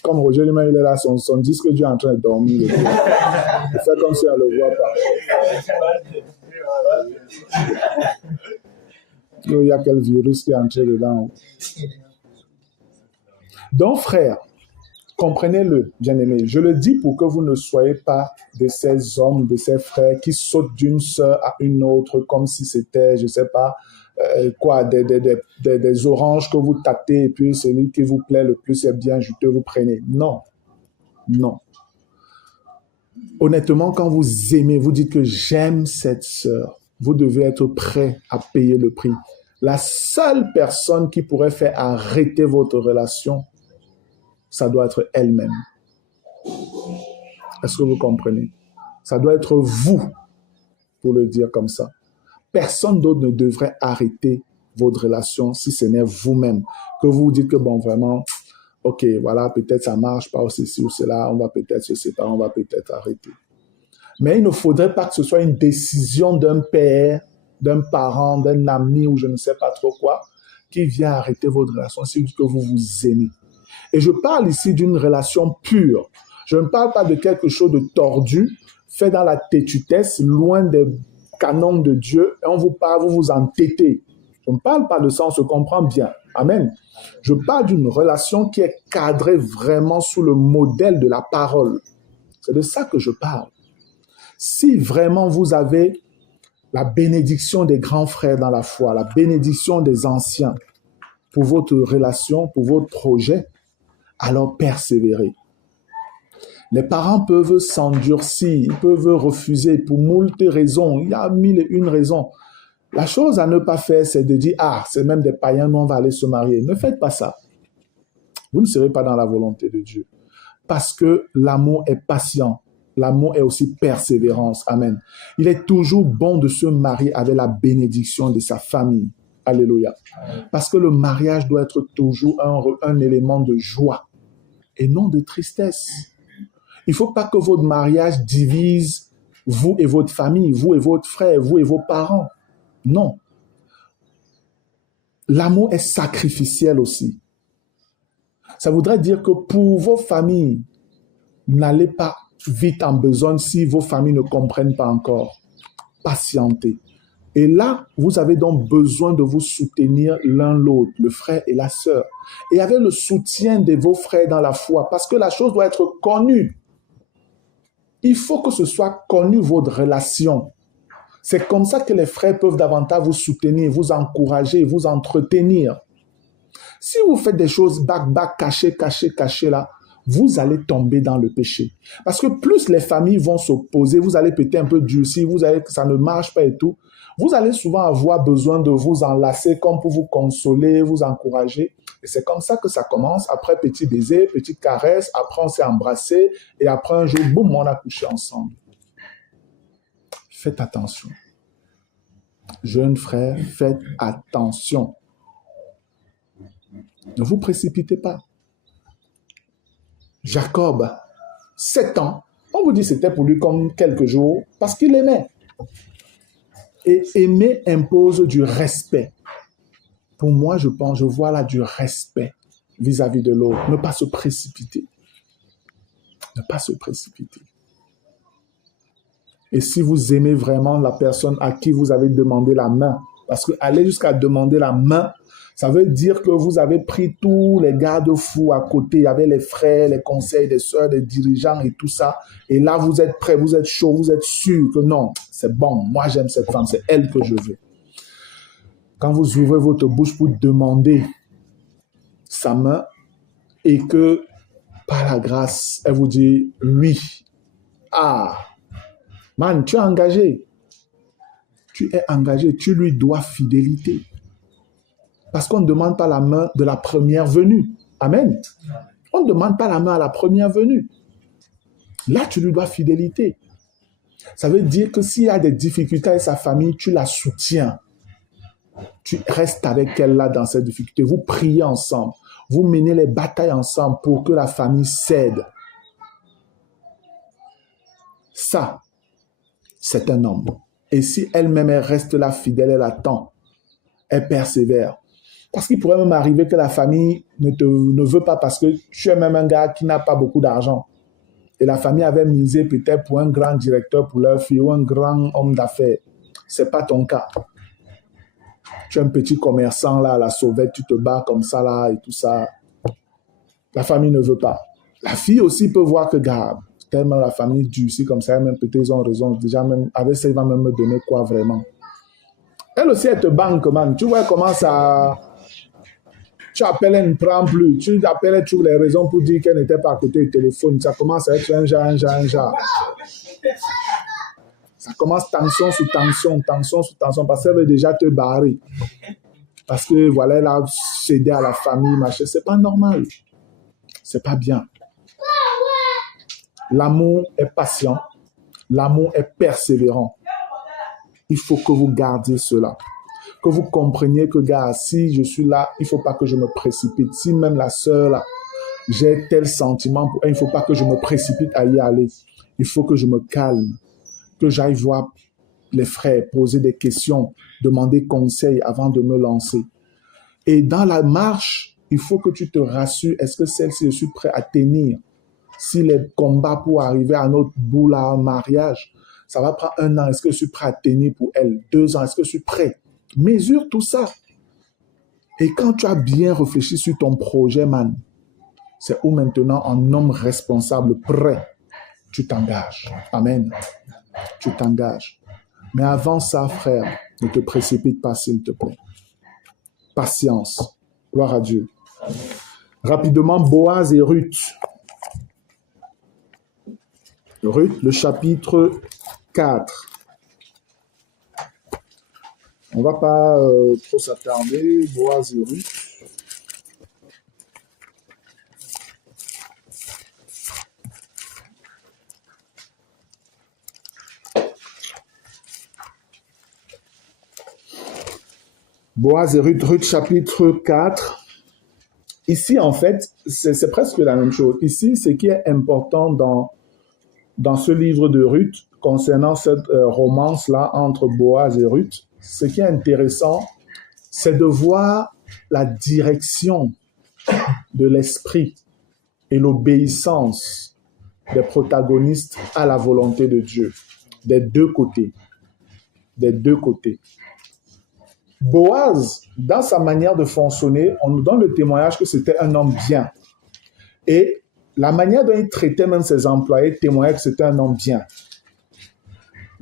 Comme Roger lui-même, il est là, son disque dur est en train de dormir. Il fait comme si on ne le voit pas. Il y a quel virus qui est entré dedans. Donc, frère, comprenez-le, bien-aimé. Je le dis pour que vous ne soyez pas de ces hommes, de ces frères qui sautent d'une sœur à une autre comme si c'était, je ne sais pas, des oranges que vous tâtez et puis celui qui vous plaît le plus est bien juteux, vous prenez. Non. Non. Honnêtement, quand vous aimez, vous dites que j'aime cette sœur, vous devez être prêt à payer le prix. La seule personne qui pourrait faire arrêter votre relation, ça doit être elle-même. Est-ce que vous comprenez? Ça doit être vous, pour le dire comme ça. Personne d'autre ne devrait arrêter votre relation si ce n'est vous-même. Que vous vous dites que bon, vraiment, ok, voilà, peut-être ça marche pas, ou ceci ou cela, on va peut-être se séparer, on va peut-être arrêter. Mais il ne faudrait pas que ce soit une décision d'un père, d'un parent, d'un ami ou je ne sais pas trop quoi, qui vient arrêter votre relation si que vous vous aimez. Et je parle ici d'une relation pure. Je ne parle pas de quelque chose de tordu, fait dans la têtutesse, loin des canons de Dieu, et on vous parle, vous vous entêtez. Je ne parle pas de ça, on se comprend bien. Amen. Je parle d'une relation qui est cadrée vraiment sous le modèle de la parole. C'est de ça que je parle. Si vraiment vous avez la bénédiction des grands frères dans la foi, la bénédiction des anciens pour votre relation, pour votre projet, alors persévérez. Les parents peuvent s'endurcir, ils peuvent refuser pour moult raisons. Il y a 1001 raisons. La chose à ne pas faire, c'est de dire, ah, c'est même des païens, nous on va aller se marier. Ne faites pas ça. Vous ne serez pas dans la volonté de Dieu. Parce que l'amour est patient. L'amour est aussi persévérance. Amen. Il est toujours bon de se marier avec la bénédiction de sa famille. Alléluia. Parce que le mariage doit être toujours un élément de joie et non de tristesse. Il ne faut pas que votre mariage divise vous et votre famille, vous et votre frère, vous et vos parents. Non. L'amour est sacrificiel aussi. Ça voudrait dire que pour vos familles, n'allez pas vite en besogne si vos familles ne comprennent pas encore. Patientez. Et là, vous avez donc besoin de vous soutenir l'un l'autre, le frère et la sœur. Et avec le soutien de vos frères dans la foi, parce que la chose doit être connue. Il faut que ce soit connu, votre relation. C'est comme ça que les frères peuvent davantage vous soutenir, vous encourager, vous entretenir. Si vous faites des choses back, cachées là, vous allez tomber dans le péché. Parce que plus les familles vont s'opposer, vous allez péter un peu durcir, vous allez que ça ne marche pas et tout. Vous allez souvent avoir besoin de vous enlacer comme pour vous consoler, vous encourager. Et c'est comme ça que ça commence. Après, petit baiser, petite caresse. Après, on s'est embrassé. Et après, un jour, boum, on a couché ensemble. Faites attention. Jeunes frères, faites attention. Ne vous précipitez pas. Jacob, 7 ans, on vous dit que c'était pour lui comme quelques jours parce qu'il aimait. Et aimer impose du respect. Pour moi, je vois là du respect. vis-à-vis de l'autre. Ne pas se précipiter. Ne pas se précipiter. Et si vous aimez vraiment la personne à qui vous avez demandé la main, parce que aller jusqu'à demander la main, ça veut dire que vous avez pris tous les garde-fous à côté. Il y avait les frères, les conseils, les sœurs, les dirigeants et tout ça. Et là, vous êtes prêts, vous êtes chaud, vous êtes sûr que non, c'est bon. Moi, j'aime cette femme, c'est elle que je veux. Quand vous ouvrez votre bouche pour demander sa main et que, par la grâce, elle vous dit, lui, man, tu es engagé. Tu es engagé, tu lui dois fidélité. Parce qu'on ne demande pas la main de la première venue. Amen. On ne demande pas la main à la première venue. Là, tu lui dois fidélité. Ça veut dire que s'il y a des difficultés avec sa famille, tu la soutiens. Tu restes avec elle là dans cette difficulté. Vous priez ensemble. Vous menez les batailles ensemble pour que la famille cède. Ça, c'est un homme. Et si elle-même, elle reste là fidèle, elle attend, elle persévère. Parce qu'il pourrait même arriver que la famille ne veut pas parce que tu es même un gars qui n'a pas beaucoup d'argent. Et la famille avait misé peut-être pour un grand directeur pour leur fille ou un grand homme d'affaires. Ce n'est pas ton cas. Tu es un petit commerçant là, à la sauvette, tu te bats comme ça là et tout ça. La famille ne veut pas. La fille aussi peut voir que, gars, tellement la famille durcit comme ça, même peut-être ils ont raison. Déjà, même avec ça, il va même me donner quoi vraiment. Elle aussi, elle te banque, man. Tu vois comment ça... Tu appelles, elle ne prend plus. Tu appelles, elle trouve les raisons pour dire qu'elle n'était pas à côté du téléphone. Ça commence à être un genre. Ça commence tension sur tension, parce qu'elle veut déjà te barrer. Parce que, voilà, elle a cédé à la famille, machin. C'est pas normal. C'est pas bien. L'amour est patient. L'amour est persévérant. Il faut que vous gardiez cela. Que vous compreniez que, gars, si je suis là, il ne faut pas que je me précipite. Si même la sœur, là, j'ai tel sentiment pour elle, il ne faut pas que je me précipite à y aller. Il faut que je me calme, que j'aille voir les frères, poser des questions, demander conseil avant de me lancer. Et dans la marche, il faut que tu te rassures. Est-ce que celle-ci, je suis prêt à tenir? Si les combats pour arriver à notre bout, là, un mariage, ça va prendre 1 an. Est-ce que je suis prêt à tenir pour elle? 2 ans, est-ce que je suis prêt? Mesure tout ça. Et quand tu as bien réfléchi sur ton projet, man, c'est où maintenant, en homme responsable, prêt, tu t'engages. Amen. Tu t'engages. Mais avant ça, frère, ne te précipite pas, s'il te plaît. Patience. Gloire à Dieu. Rapidement, Boaz et Ruth. Ruth, le chapitre 4. On ne va pas trop s'attarder. Boaz et Ruth. Boaz et Ruth, Ruth chapitre 4. Ici, en fait, c'est presque la même chose. Ici, ce qui est important dans ce livre de Ruth, concernant cette romance-là entre Boaz et Ruth, ce qui est intéressant, c'est de voir la direction de l'esprit et l'obéissance des protagonistes à la volonté de Dieu, des deux côtés. Des deux côtés. Boaz, dans sa manière de fonctionner, on nous donne le témoignage que c'était un homme bien. Et la manière dont il traitait même ses employés témoignait que c'était un homme bien.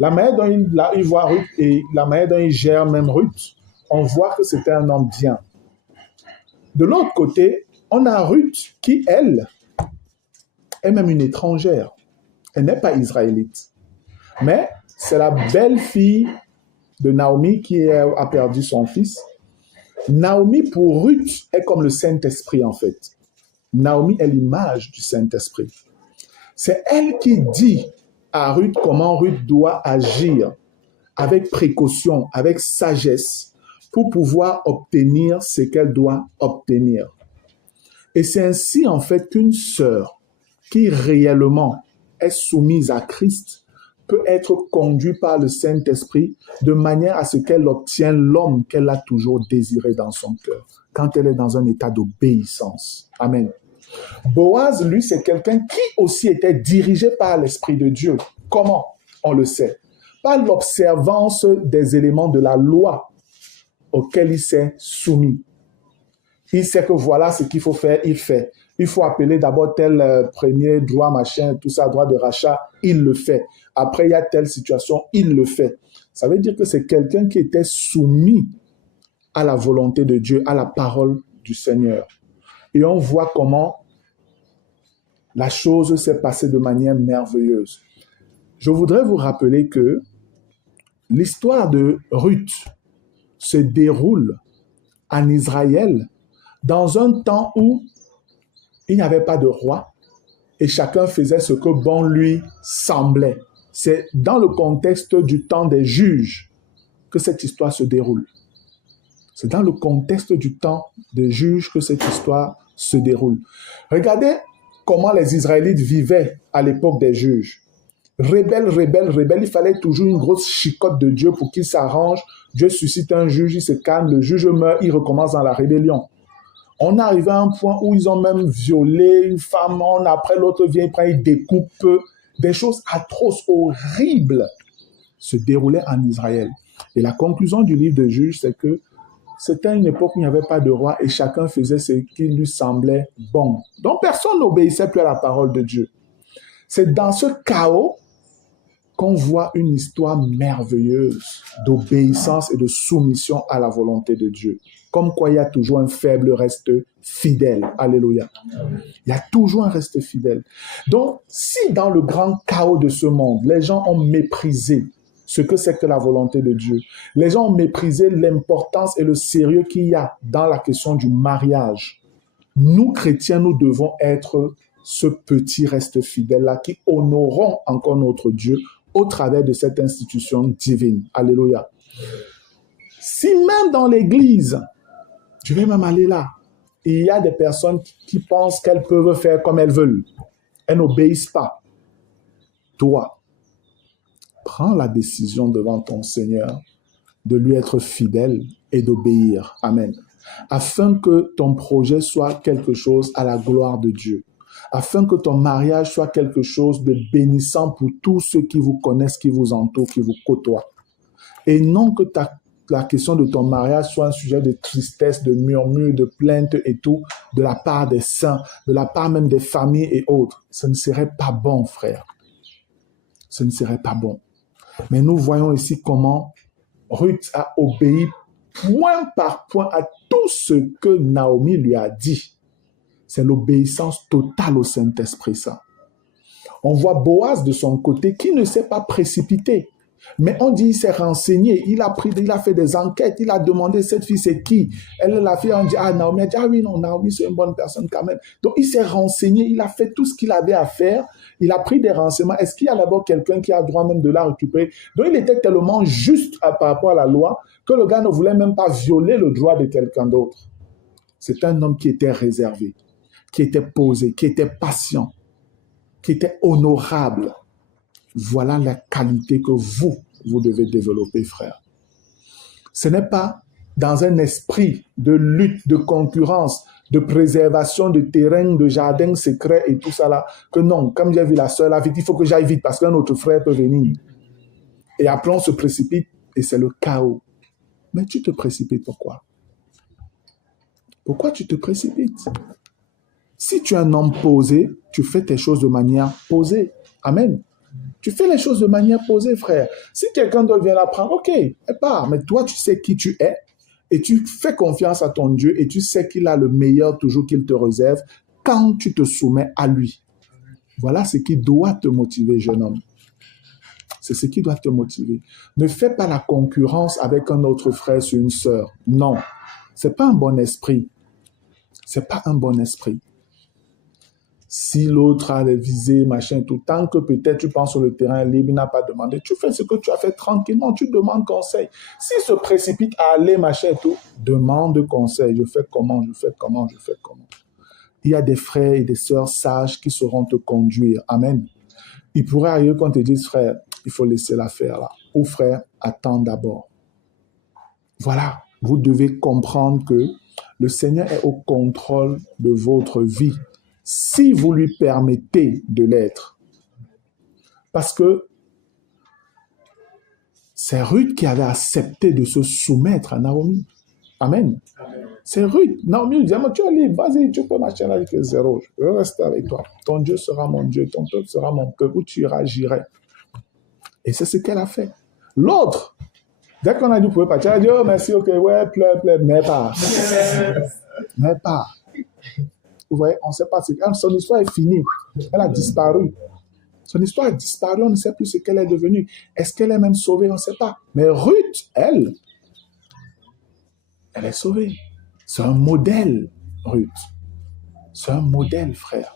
La manière dont il voit Ruth et la manière dont il gère même Ruth, on voit que c'était un homme bien. De l'autre côté, on a Ruth qui, elle, est même une étrangère. Elle n'est pas israélite. Mais c'est la belle-fille de Naomi qui a perdu son fils. Naomi, pour Ruth, est comme le Saint-Esprit, en fait. Naomi est l'image du Saint-Esprit. C'est elle qui dit à Ruth comment Ruth doit agir avec précaution, avec sagesse, pour pouvoir obtenir ce qu'elle doit obtenir. Et c'est ainsi, en fait, qu'une sœur qui réellement est soumise à Christ peut être conduite par le Saint-Esprit de manière à ce qu'elle obtienne l'homme qu'elle a toujours désiré dans son cœur. quand elle est dans un état d'obéissance. Amen. Boaz, lui, c'est quelqu'un qui aussi était dirigé par l'Esprit de Dieu. Comment? On le sait. Par l'observance des éléments de la loi auxquels il s'est soumis. Il sait que voilà ce qu'il faut faire, il fait. Il faut appeler d'abord tel premier droit, machin, tout ça, droit de rachat, il le fait. Après, il y a telle situation, il le fait. Ça veut dire que c'est quelqu'un qui était soumis à la volonté de Dieu, à la parole du Seigneur. Et on voit comment la chose s'est passée de manière merveilleuse. Je voudrais vous rappeler que l'histoire de Ruth se déroule en Israël dans un temps où il n'y avait pas de roi et chacun faisait ce que bon lui semblait. C'est dans le contexte du temps des juges que cette histoire se déroule. C'est dans le contexte du temps des juges que cette histoire se déroule. Regardez comment les Israélites vivaient à l'époque des juges. Rebelle, il fallait toujours une grosse chicotte de Dieu pour qu'il s'arrange. Dieu suscite un juge, il se calme, le juge meurt, il recommence dans la rébellion. On est arrivé à un point où ils ont même violé une femme, après l'autre vient, il prend, il découpe. Des choses atroces, horribles se déroulaient en Israël. Et la conclusion du livre de Juges, c'est que c'était une époque où il n'y avait pas de roi et chacun faisait ce qui lui semblait bon. Donc personne n'obéissait plus à la parole de Dieu. C'est dans ce chaos qu'on voit une histoire merveilleuse d'obéissance et de soumission à la volonté de Dieu. Comme quoi il y a toujours un faible reste fidèle. Alléluia. Il y a toujours un reste fidèle. Donc, si dans le grand chaos de ce monde, les gens ont méprisé ce que c'est que la volonté de Dieu, les gens ont méprisé l'importance et le sérieux qu'il y a dans la question du mariage, nous, chrétiens, nous devons être ce petit reste fidèle-là qui honorons encore notre Dieu au travers de cette institution divine. Alléluia. Si même dans l'Église, je vais même aller là, il y a des personnes qui pensent qu'elles peuvent faire comme elles veulent. Elles n'obéissent pas. Toi, prends la décision devant ton Seigneur de lui être fidèle et d'obéir. Amen. Afin que ton projet soit quelque chose à la gloire de Dieu. Afin que ton mariage soit quelque chose de bénissant pour tous ceux qui vous connaissent, qui vous entourent, qui vous côtoient. Et non que la question de ton mariage soit un sujet de tristesse, de murmure, de plainte et tout, de la part des saints, de la part même des familles et autres. Ce ne serait pas bon, frère. Ce ne serait pas bon. Mais nous voyons ici comment Ruth a obéi point par point à tout ce que Naomi lui a dit. C'est l'obéissance totale au Saint-Esprit, ça. On voit Boaz de son côté qui ne s'est pas précipité. Mais on dit, il s'est renseigné, il a fait des enquêtes, il a demandé cette fille, c'est qui? Elle est la fille, on dit, Naomi, elle dit, oui, non, Naomi, c'est une bonne personne quand même. Donc, il s'est renseigné, il a fait tout ce qu'il avait à faire, il a pris des renseignements. Est-ce qu'il y a d'abord quelqu'un qui a droit même de la récupérer? Donc, il était tellement juste par rapport à la loi que le gars ne voulait même pas violer le droit de quelqu'un d'autre. C'est un homme qui était réservé, qui était posé, qui était patient, qui était honorable. Voilà la qualité que vous devez développer, frère. Ce n'est pas dans un esprit de lutte, de concurrence, de préservation de terrain, de jardin secret et tout ça là, que non, comme j'ai vu la sœur là, vite, il faut que j'aille vite parce qu'un autre frère peut venir. Et après on se précipite et c'est le chaos. Mais tu te précipites pourquoi? Pourquoi tu te précipites? Si tu es un homme posé, tu fais tes choses de manière posée. Amen. Tu fais les choses de manière posée, frère. Si quelqu'un d'autre vient l'apprendre, ok, elle part. Mais toi, tu sais qui tu es et tu fais confiance à ton Dieu et tu sais qu'il a le meilleur toujours qu'il te réserve quand tu te soumets à lui. Voilà ce qui doit te motiver, jeune homme. C'est ce qui doit te motiver. Ne fais pas la concurrence avec un autre frère sur une sœur. Non, c'est pas un bon esprit. C'est pas un bon esprit. Si l'autre a les visées, machin, tout, tant que peut-être tu penses sur le terrain libre, il n'a pas demandé, tu fais ce que tu as fait tranquillement, tu demandes conseil. S'il se précipite à aller, machin, tout, demande conseil. Je fais comment. Il y a des frères et des sœurs sages qui sauront te conduire. Amen. Il pourrait arriver qu'on te dise, frère, il faut laisser l'affaire là. Ou frère, attends d'abord. Voilà. Vous devez comprendre que Le Seigneur est au contrôle de votre vie, si vous lui permettez de l'être. Parce que c'est Ruth qui avait accepté de se soumettre à Naomi. Amen. C'est Ruth. Naomi lui dit, tu es libre, vas-y, tu peux marcher avec les zéros. Je vais rester avec toi. Ton Dieu sera mon Dieu, ton peuple sera mon peuple. Où tu iras, j'irai. Et c'est ce qu'elle a fait. L'autre, dès qu'on a dit, vous pouvez partir, elle a dit, oh merci, ok, ouais, pleure, mais pas. Mais pas. Vous voyez, on ne sait pas. Son histoire est finie. Elle a disparu. Son histoire a disparu, on ne sait plus ce qu'elle est devenue. Est-ce qu'elle est même sauvée? On ne sait pas. Mais Ruth, elle est sauvée. C'est un modèle, Ruth. C'est un modèle, frère.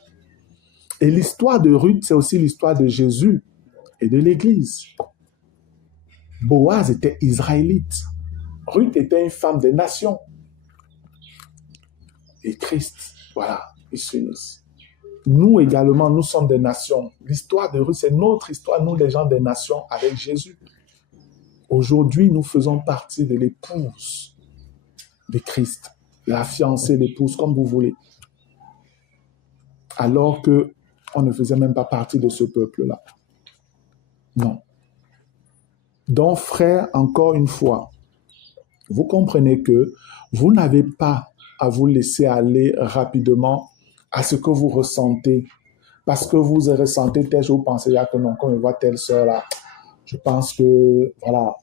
Et l'histoire de Ruth, c'est aussi l'histoire de Jésus et de l'Église. Boaz était israélite. Ruth était une femme des nations. Et Christ, voilà, ils s'unissent. Nous également, nous sommes des nations. L'histoire de Ruth, c'est notre histoire, nous les gens des nations avec Jésus. Aujourd'hui, nous faisons partie de l'épouse de Christ, la fiancée, l'épouse, comme vous voulez. Alors qu'on ne faisait même pas partie de ce peuple-là. Non. Donc, frère, encore une fois, vous comprenez que vous n'avez pas à vous laisser aller rapidement à ce que vous ressentez. Parce que vous ressentez tel jour, vous pensez que non, quand je vois telle sœur là, je pense que, voilà,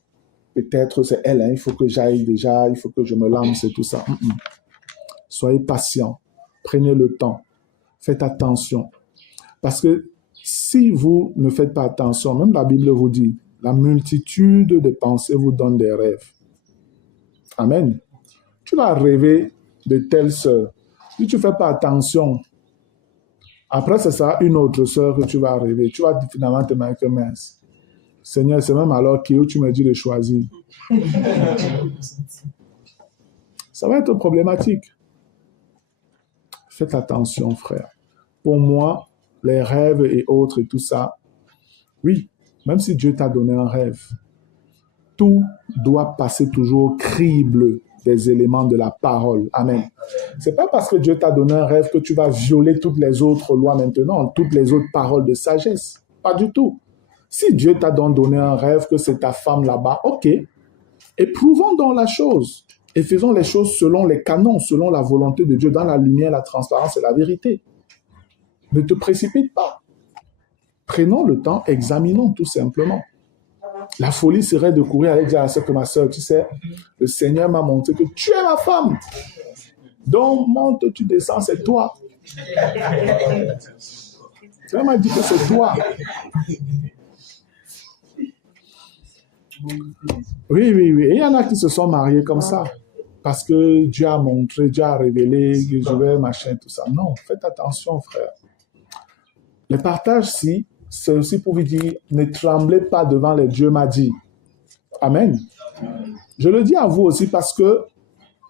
peut-être c'est elle, hein, il faut que j'aille déjà, il faut que je me lance et tout ça. Soyez patient, prenez le temps, faites attention. Parce que si vous ne faites pas attention, même la Bible vous dit, la multitude de pensées vous donne des rêves. Amen. Tu vas rêver de telle sœur. Si tu ne fais pas attention, après, ce sera une autre sœur que tu vas rêver. Tu vas finalement te mettre mince. Seigneur, c'est même alors que tu me dis de choisir. Ça va être problématique. Faites attention, frère. Pour moi, les rêves et autres et tout ça, oui, même si Dieu t'a donné un rêve, tout doit passer toujours au crible des éléments de la parole. Amen. C'est pas parce que Dieu t'a donné un rêve que tu vas violer toutes les autres lois maintenant, toutes les autres paroles de sagesse. Pas du tout. Si Dieu t'a donc donné un rêve que c'est ta femme là-bas, ok. Éprouvons donc la chose et faisons les choses selon les canons, selon la volonté de Dieu, dans la lumière, la transparence et la vérité. Ne te précipite pas. Prenons le temps, examinons tout simplement. La folie serait de courir avec dire à ce que ma soeur, tu sais, le Seigneur m'a montré que tu es ma femme. Donc, monte, tu descends, c'est toi. Tu m'a dit que c'est toi. Oui. Et il y en a qui se sont mariés comme ça. Parce que Dieu a montré, Dieu a révélé, que je vais, machin, tout ça. Non, faites attention, frère. Le partage-ci, c'est aussi pour vous dire, ne tremblez pas devant les Dieu m'a dit. Amen. Je le dis à vous aussi parce que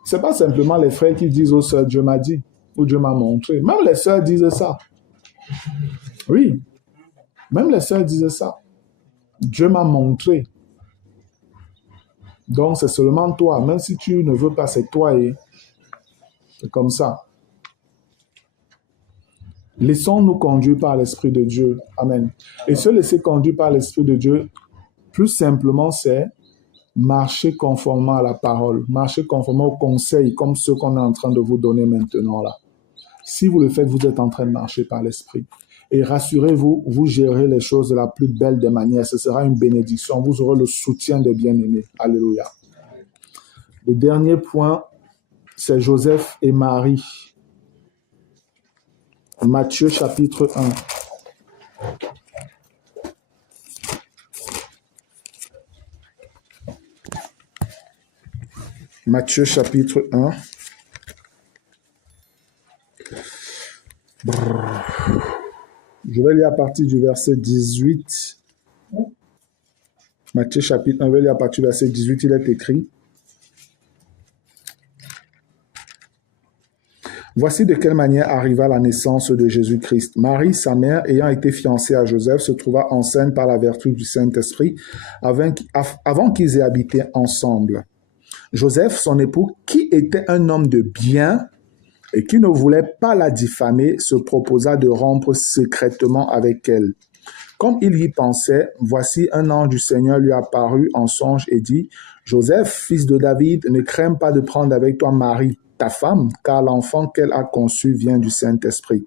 ce n'est pas simplement les frères qui disent aux sœurs, Dieu m'a dit, ou Dieu m'a montré. Même les sœurs disent ça. Oui. Même les sœurs disent ça. Dieu m'a montré. Donc, c'est seulement toi. Même si tu ne veux pas, c'est toi. Et c'est comme ça. Laissons-nous conduire par l'Esprit de Dieu. Amen. Et se laisser conduire par l'Esprit de Dieu, plus simplement, c'est marcher conformément à la parole, marcher conformément aux conseils, comme ceux qu'on est en train de vous donner maintenant là. Si vous le faites, vous êtes en train de marcher par l'Esprit. Et rassurez-vous, vous gérez les choses de la plus belle des manières. Ce sera une bénédiction. Vous aurez le soutien des bien-aimés. Alléluia. Le dernier point, c'est Joseph et Marie. Matthieu chapitre 1. Matthieu chapitre 1. Je vais lire à partir du verset 18. Matthieu chapitre 1, je vais lire à partir du verset 18, il est écrit. Voici de quelle manière arriva la naissance de Jésus-Christ. Marie, sa mère, ayant été fiancée à Joseph, se trouva enceinte par la vertu du Saint-Esprit avant qu'ils aient habité ensemble. Joseph, son époux, qui était un homme de bien et qui ne voulait pas la diffamer, se proposa de rompre secrètement avec elle. Comme il y pensait, voici un ange du Seigneur lui apparut en songe et dit, « Joseph, fils de David, ne crains pas de prendre avec toi Marie, ta femme, car l'enfant qu'elle a conçu vient du Saint-Esprit.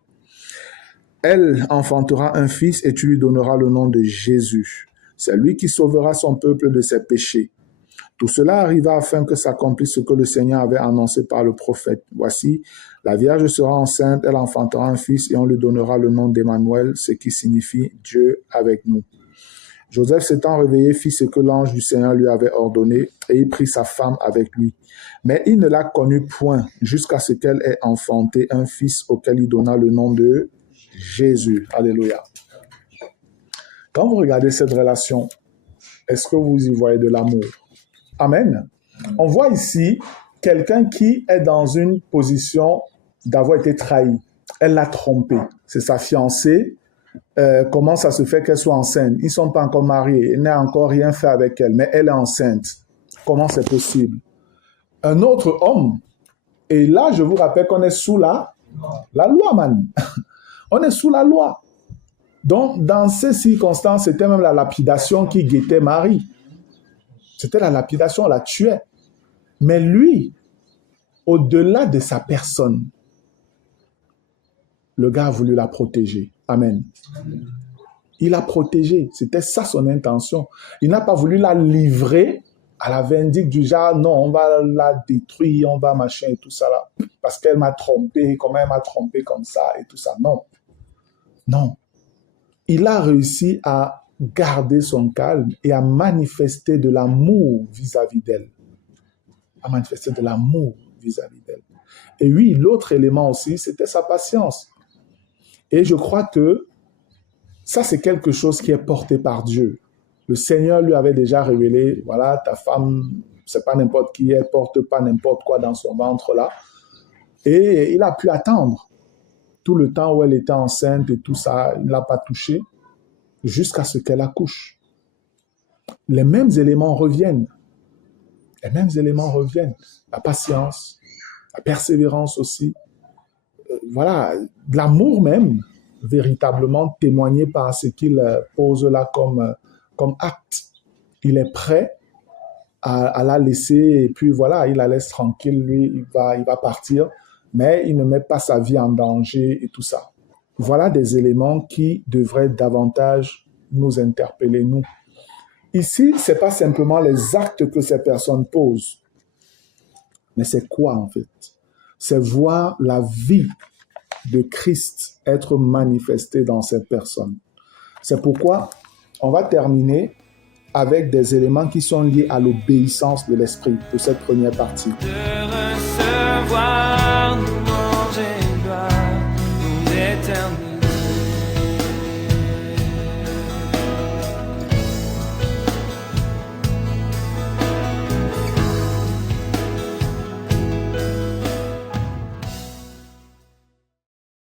Elle enfantera un fils et tu lui donneras le nom de Jésus. C'est lui qui sauvera son peuple de ses péchés. » Tout cela arriva afin que s'accomplisse ce que le Seigneur avait annoncé par le prophète. Voici, la Vierge sera enceinte, elle enfantera un fils et on lui donnera le nom d'Emmanuel, ce qui signifie Dieu avec nous. Joseph s'étant réveillé fit ce que l'ange du Seigneur lui avait ordonné et il prit sa femme avec lui. Mais il ne la connut point jusqu'à ce qu'elle ait enfanté un fils auquel il donna le nom de Jésus. Alléluia. Quand vous regardez cette relation, est-ce que vous y voyez de l'amour? Amen. On voit ici quelqu'un qui est dans une position d'avoir été trahi. Elle l'a trompé. C'est sa fiancée. Comment ça se fait qu'elle soit enceinte? Ils ne sont pas encore mariés. Il n'a encore rien fait avec elle, mais elle est enceinte. Comment c'est possible? Un autre homme, et là, je vous rappelle qu'on est sous la loi, man. On est sous la loi. Donc, dans ces circonstances, c'était même la lapidation qui guettait Marie. C'était la lapidation, on la tuait. Mais lui, au-delà de sa personne, le gars a voulu la protéger. Amen. Il l'a protégée. C'était ça son intention. Il n'a pas voulu la livrer à la vindicte du genre, non, on va la détruire, on va machin et tout ça là. Parce qu'elle m'a trompé, comment elle m'a trompé comme ça et tout ça. Non. Non. Il a réussi à garder son calme et à manifester de l'amour vis-à-vis d'elle. À manifester de l'amour vis-à-vis d'elle. Et oui, l'autre élément aussi, c'était sa patience. Et je crois que ça, c'est quelque chose qui est porté par Dieu. Le Seigneur lui avait déjà révélé, voilà, ta femme, c'est pas n'importe qui, elle porte pas n'importe quoi dans son ventre là. Et il a pu attendre tout le temps où elle était enceinte et tout ça, il ne l'a pas touché jusqu'à ce qu'elle accouche. Les mêmes éléments reviennent. Les mêmes éléments reviennent. La patience, la persévérance aussi. Voilà, l'amour même, véritablement témoigné par ce qu'il pose là comme acte. Il est prêt à la laisser et puis voilà, il la laisse tranquille, lui, il va partir, mais il ne met pas sa vie en danger et tout ça. Voilà des éléments qui devraient davantage nous interpeller, nous. Ici, ce n'est pas simplement les actes que ces personnes posent, mais c'est quoi en fait? C'est voir la vie de Christ être manifestée dans cette personne. C'est pourquoi on va terminer avec des éléments qui sont liés à l'obéissance de l'esprit pour cette première partie. De recevoir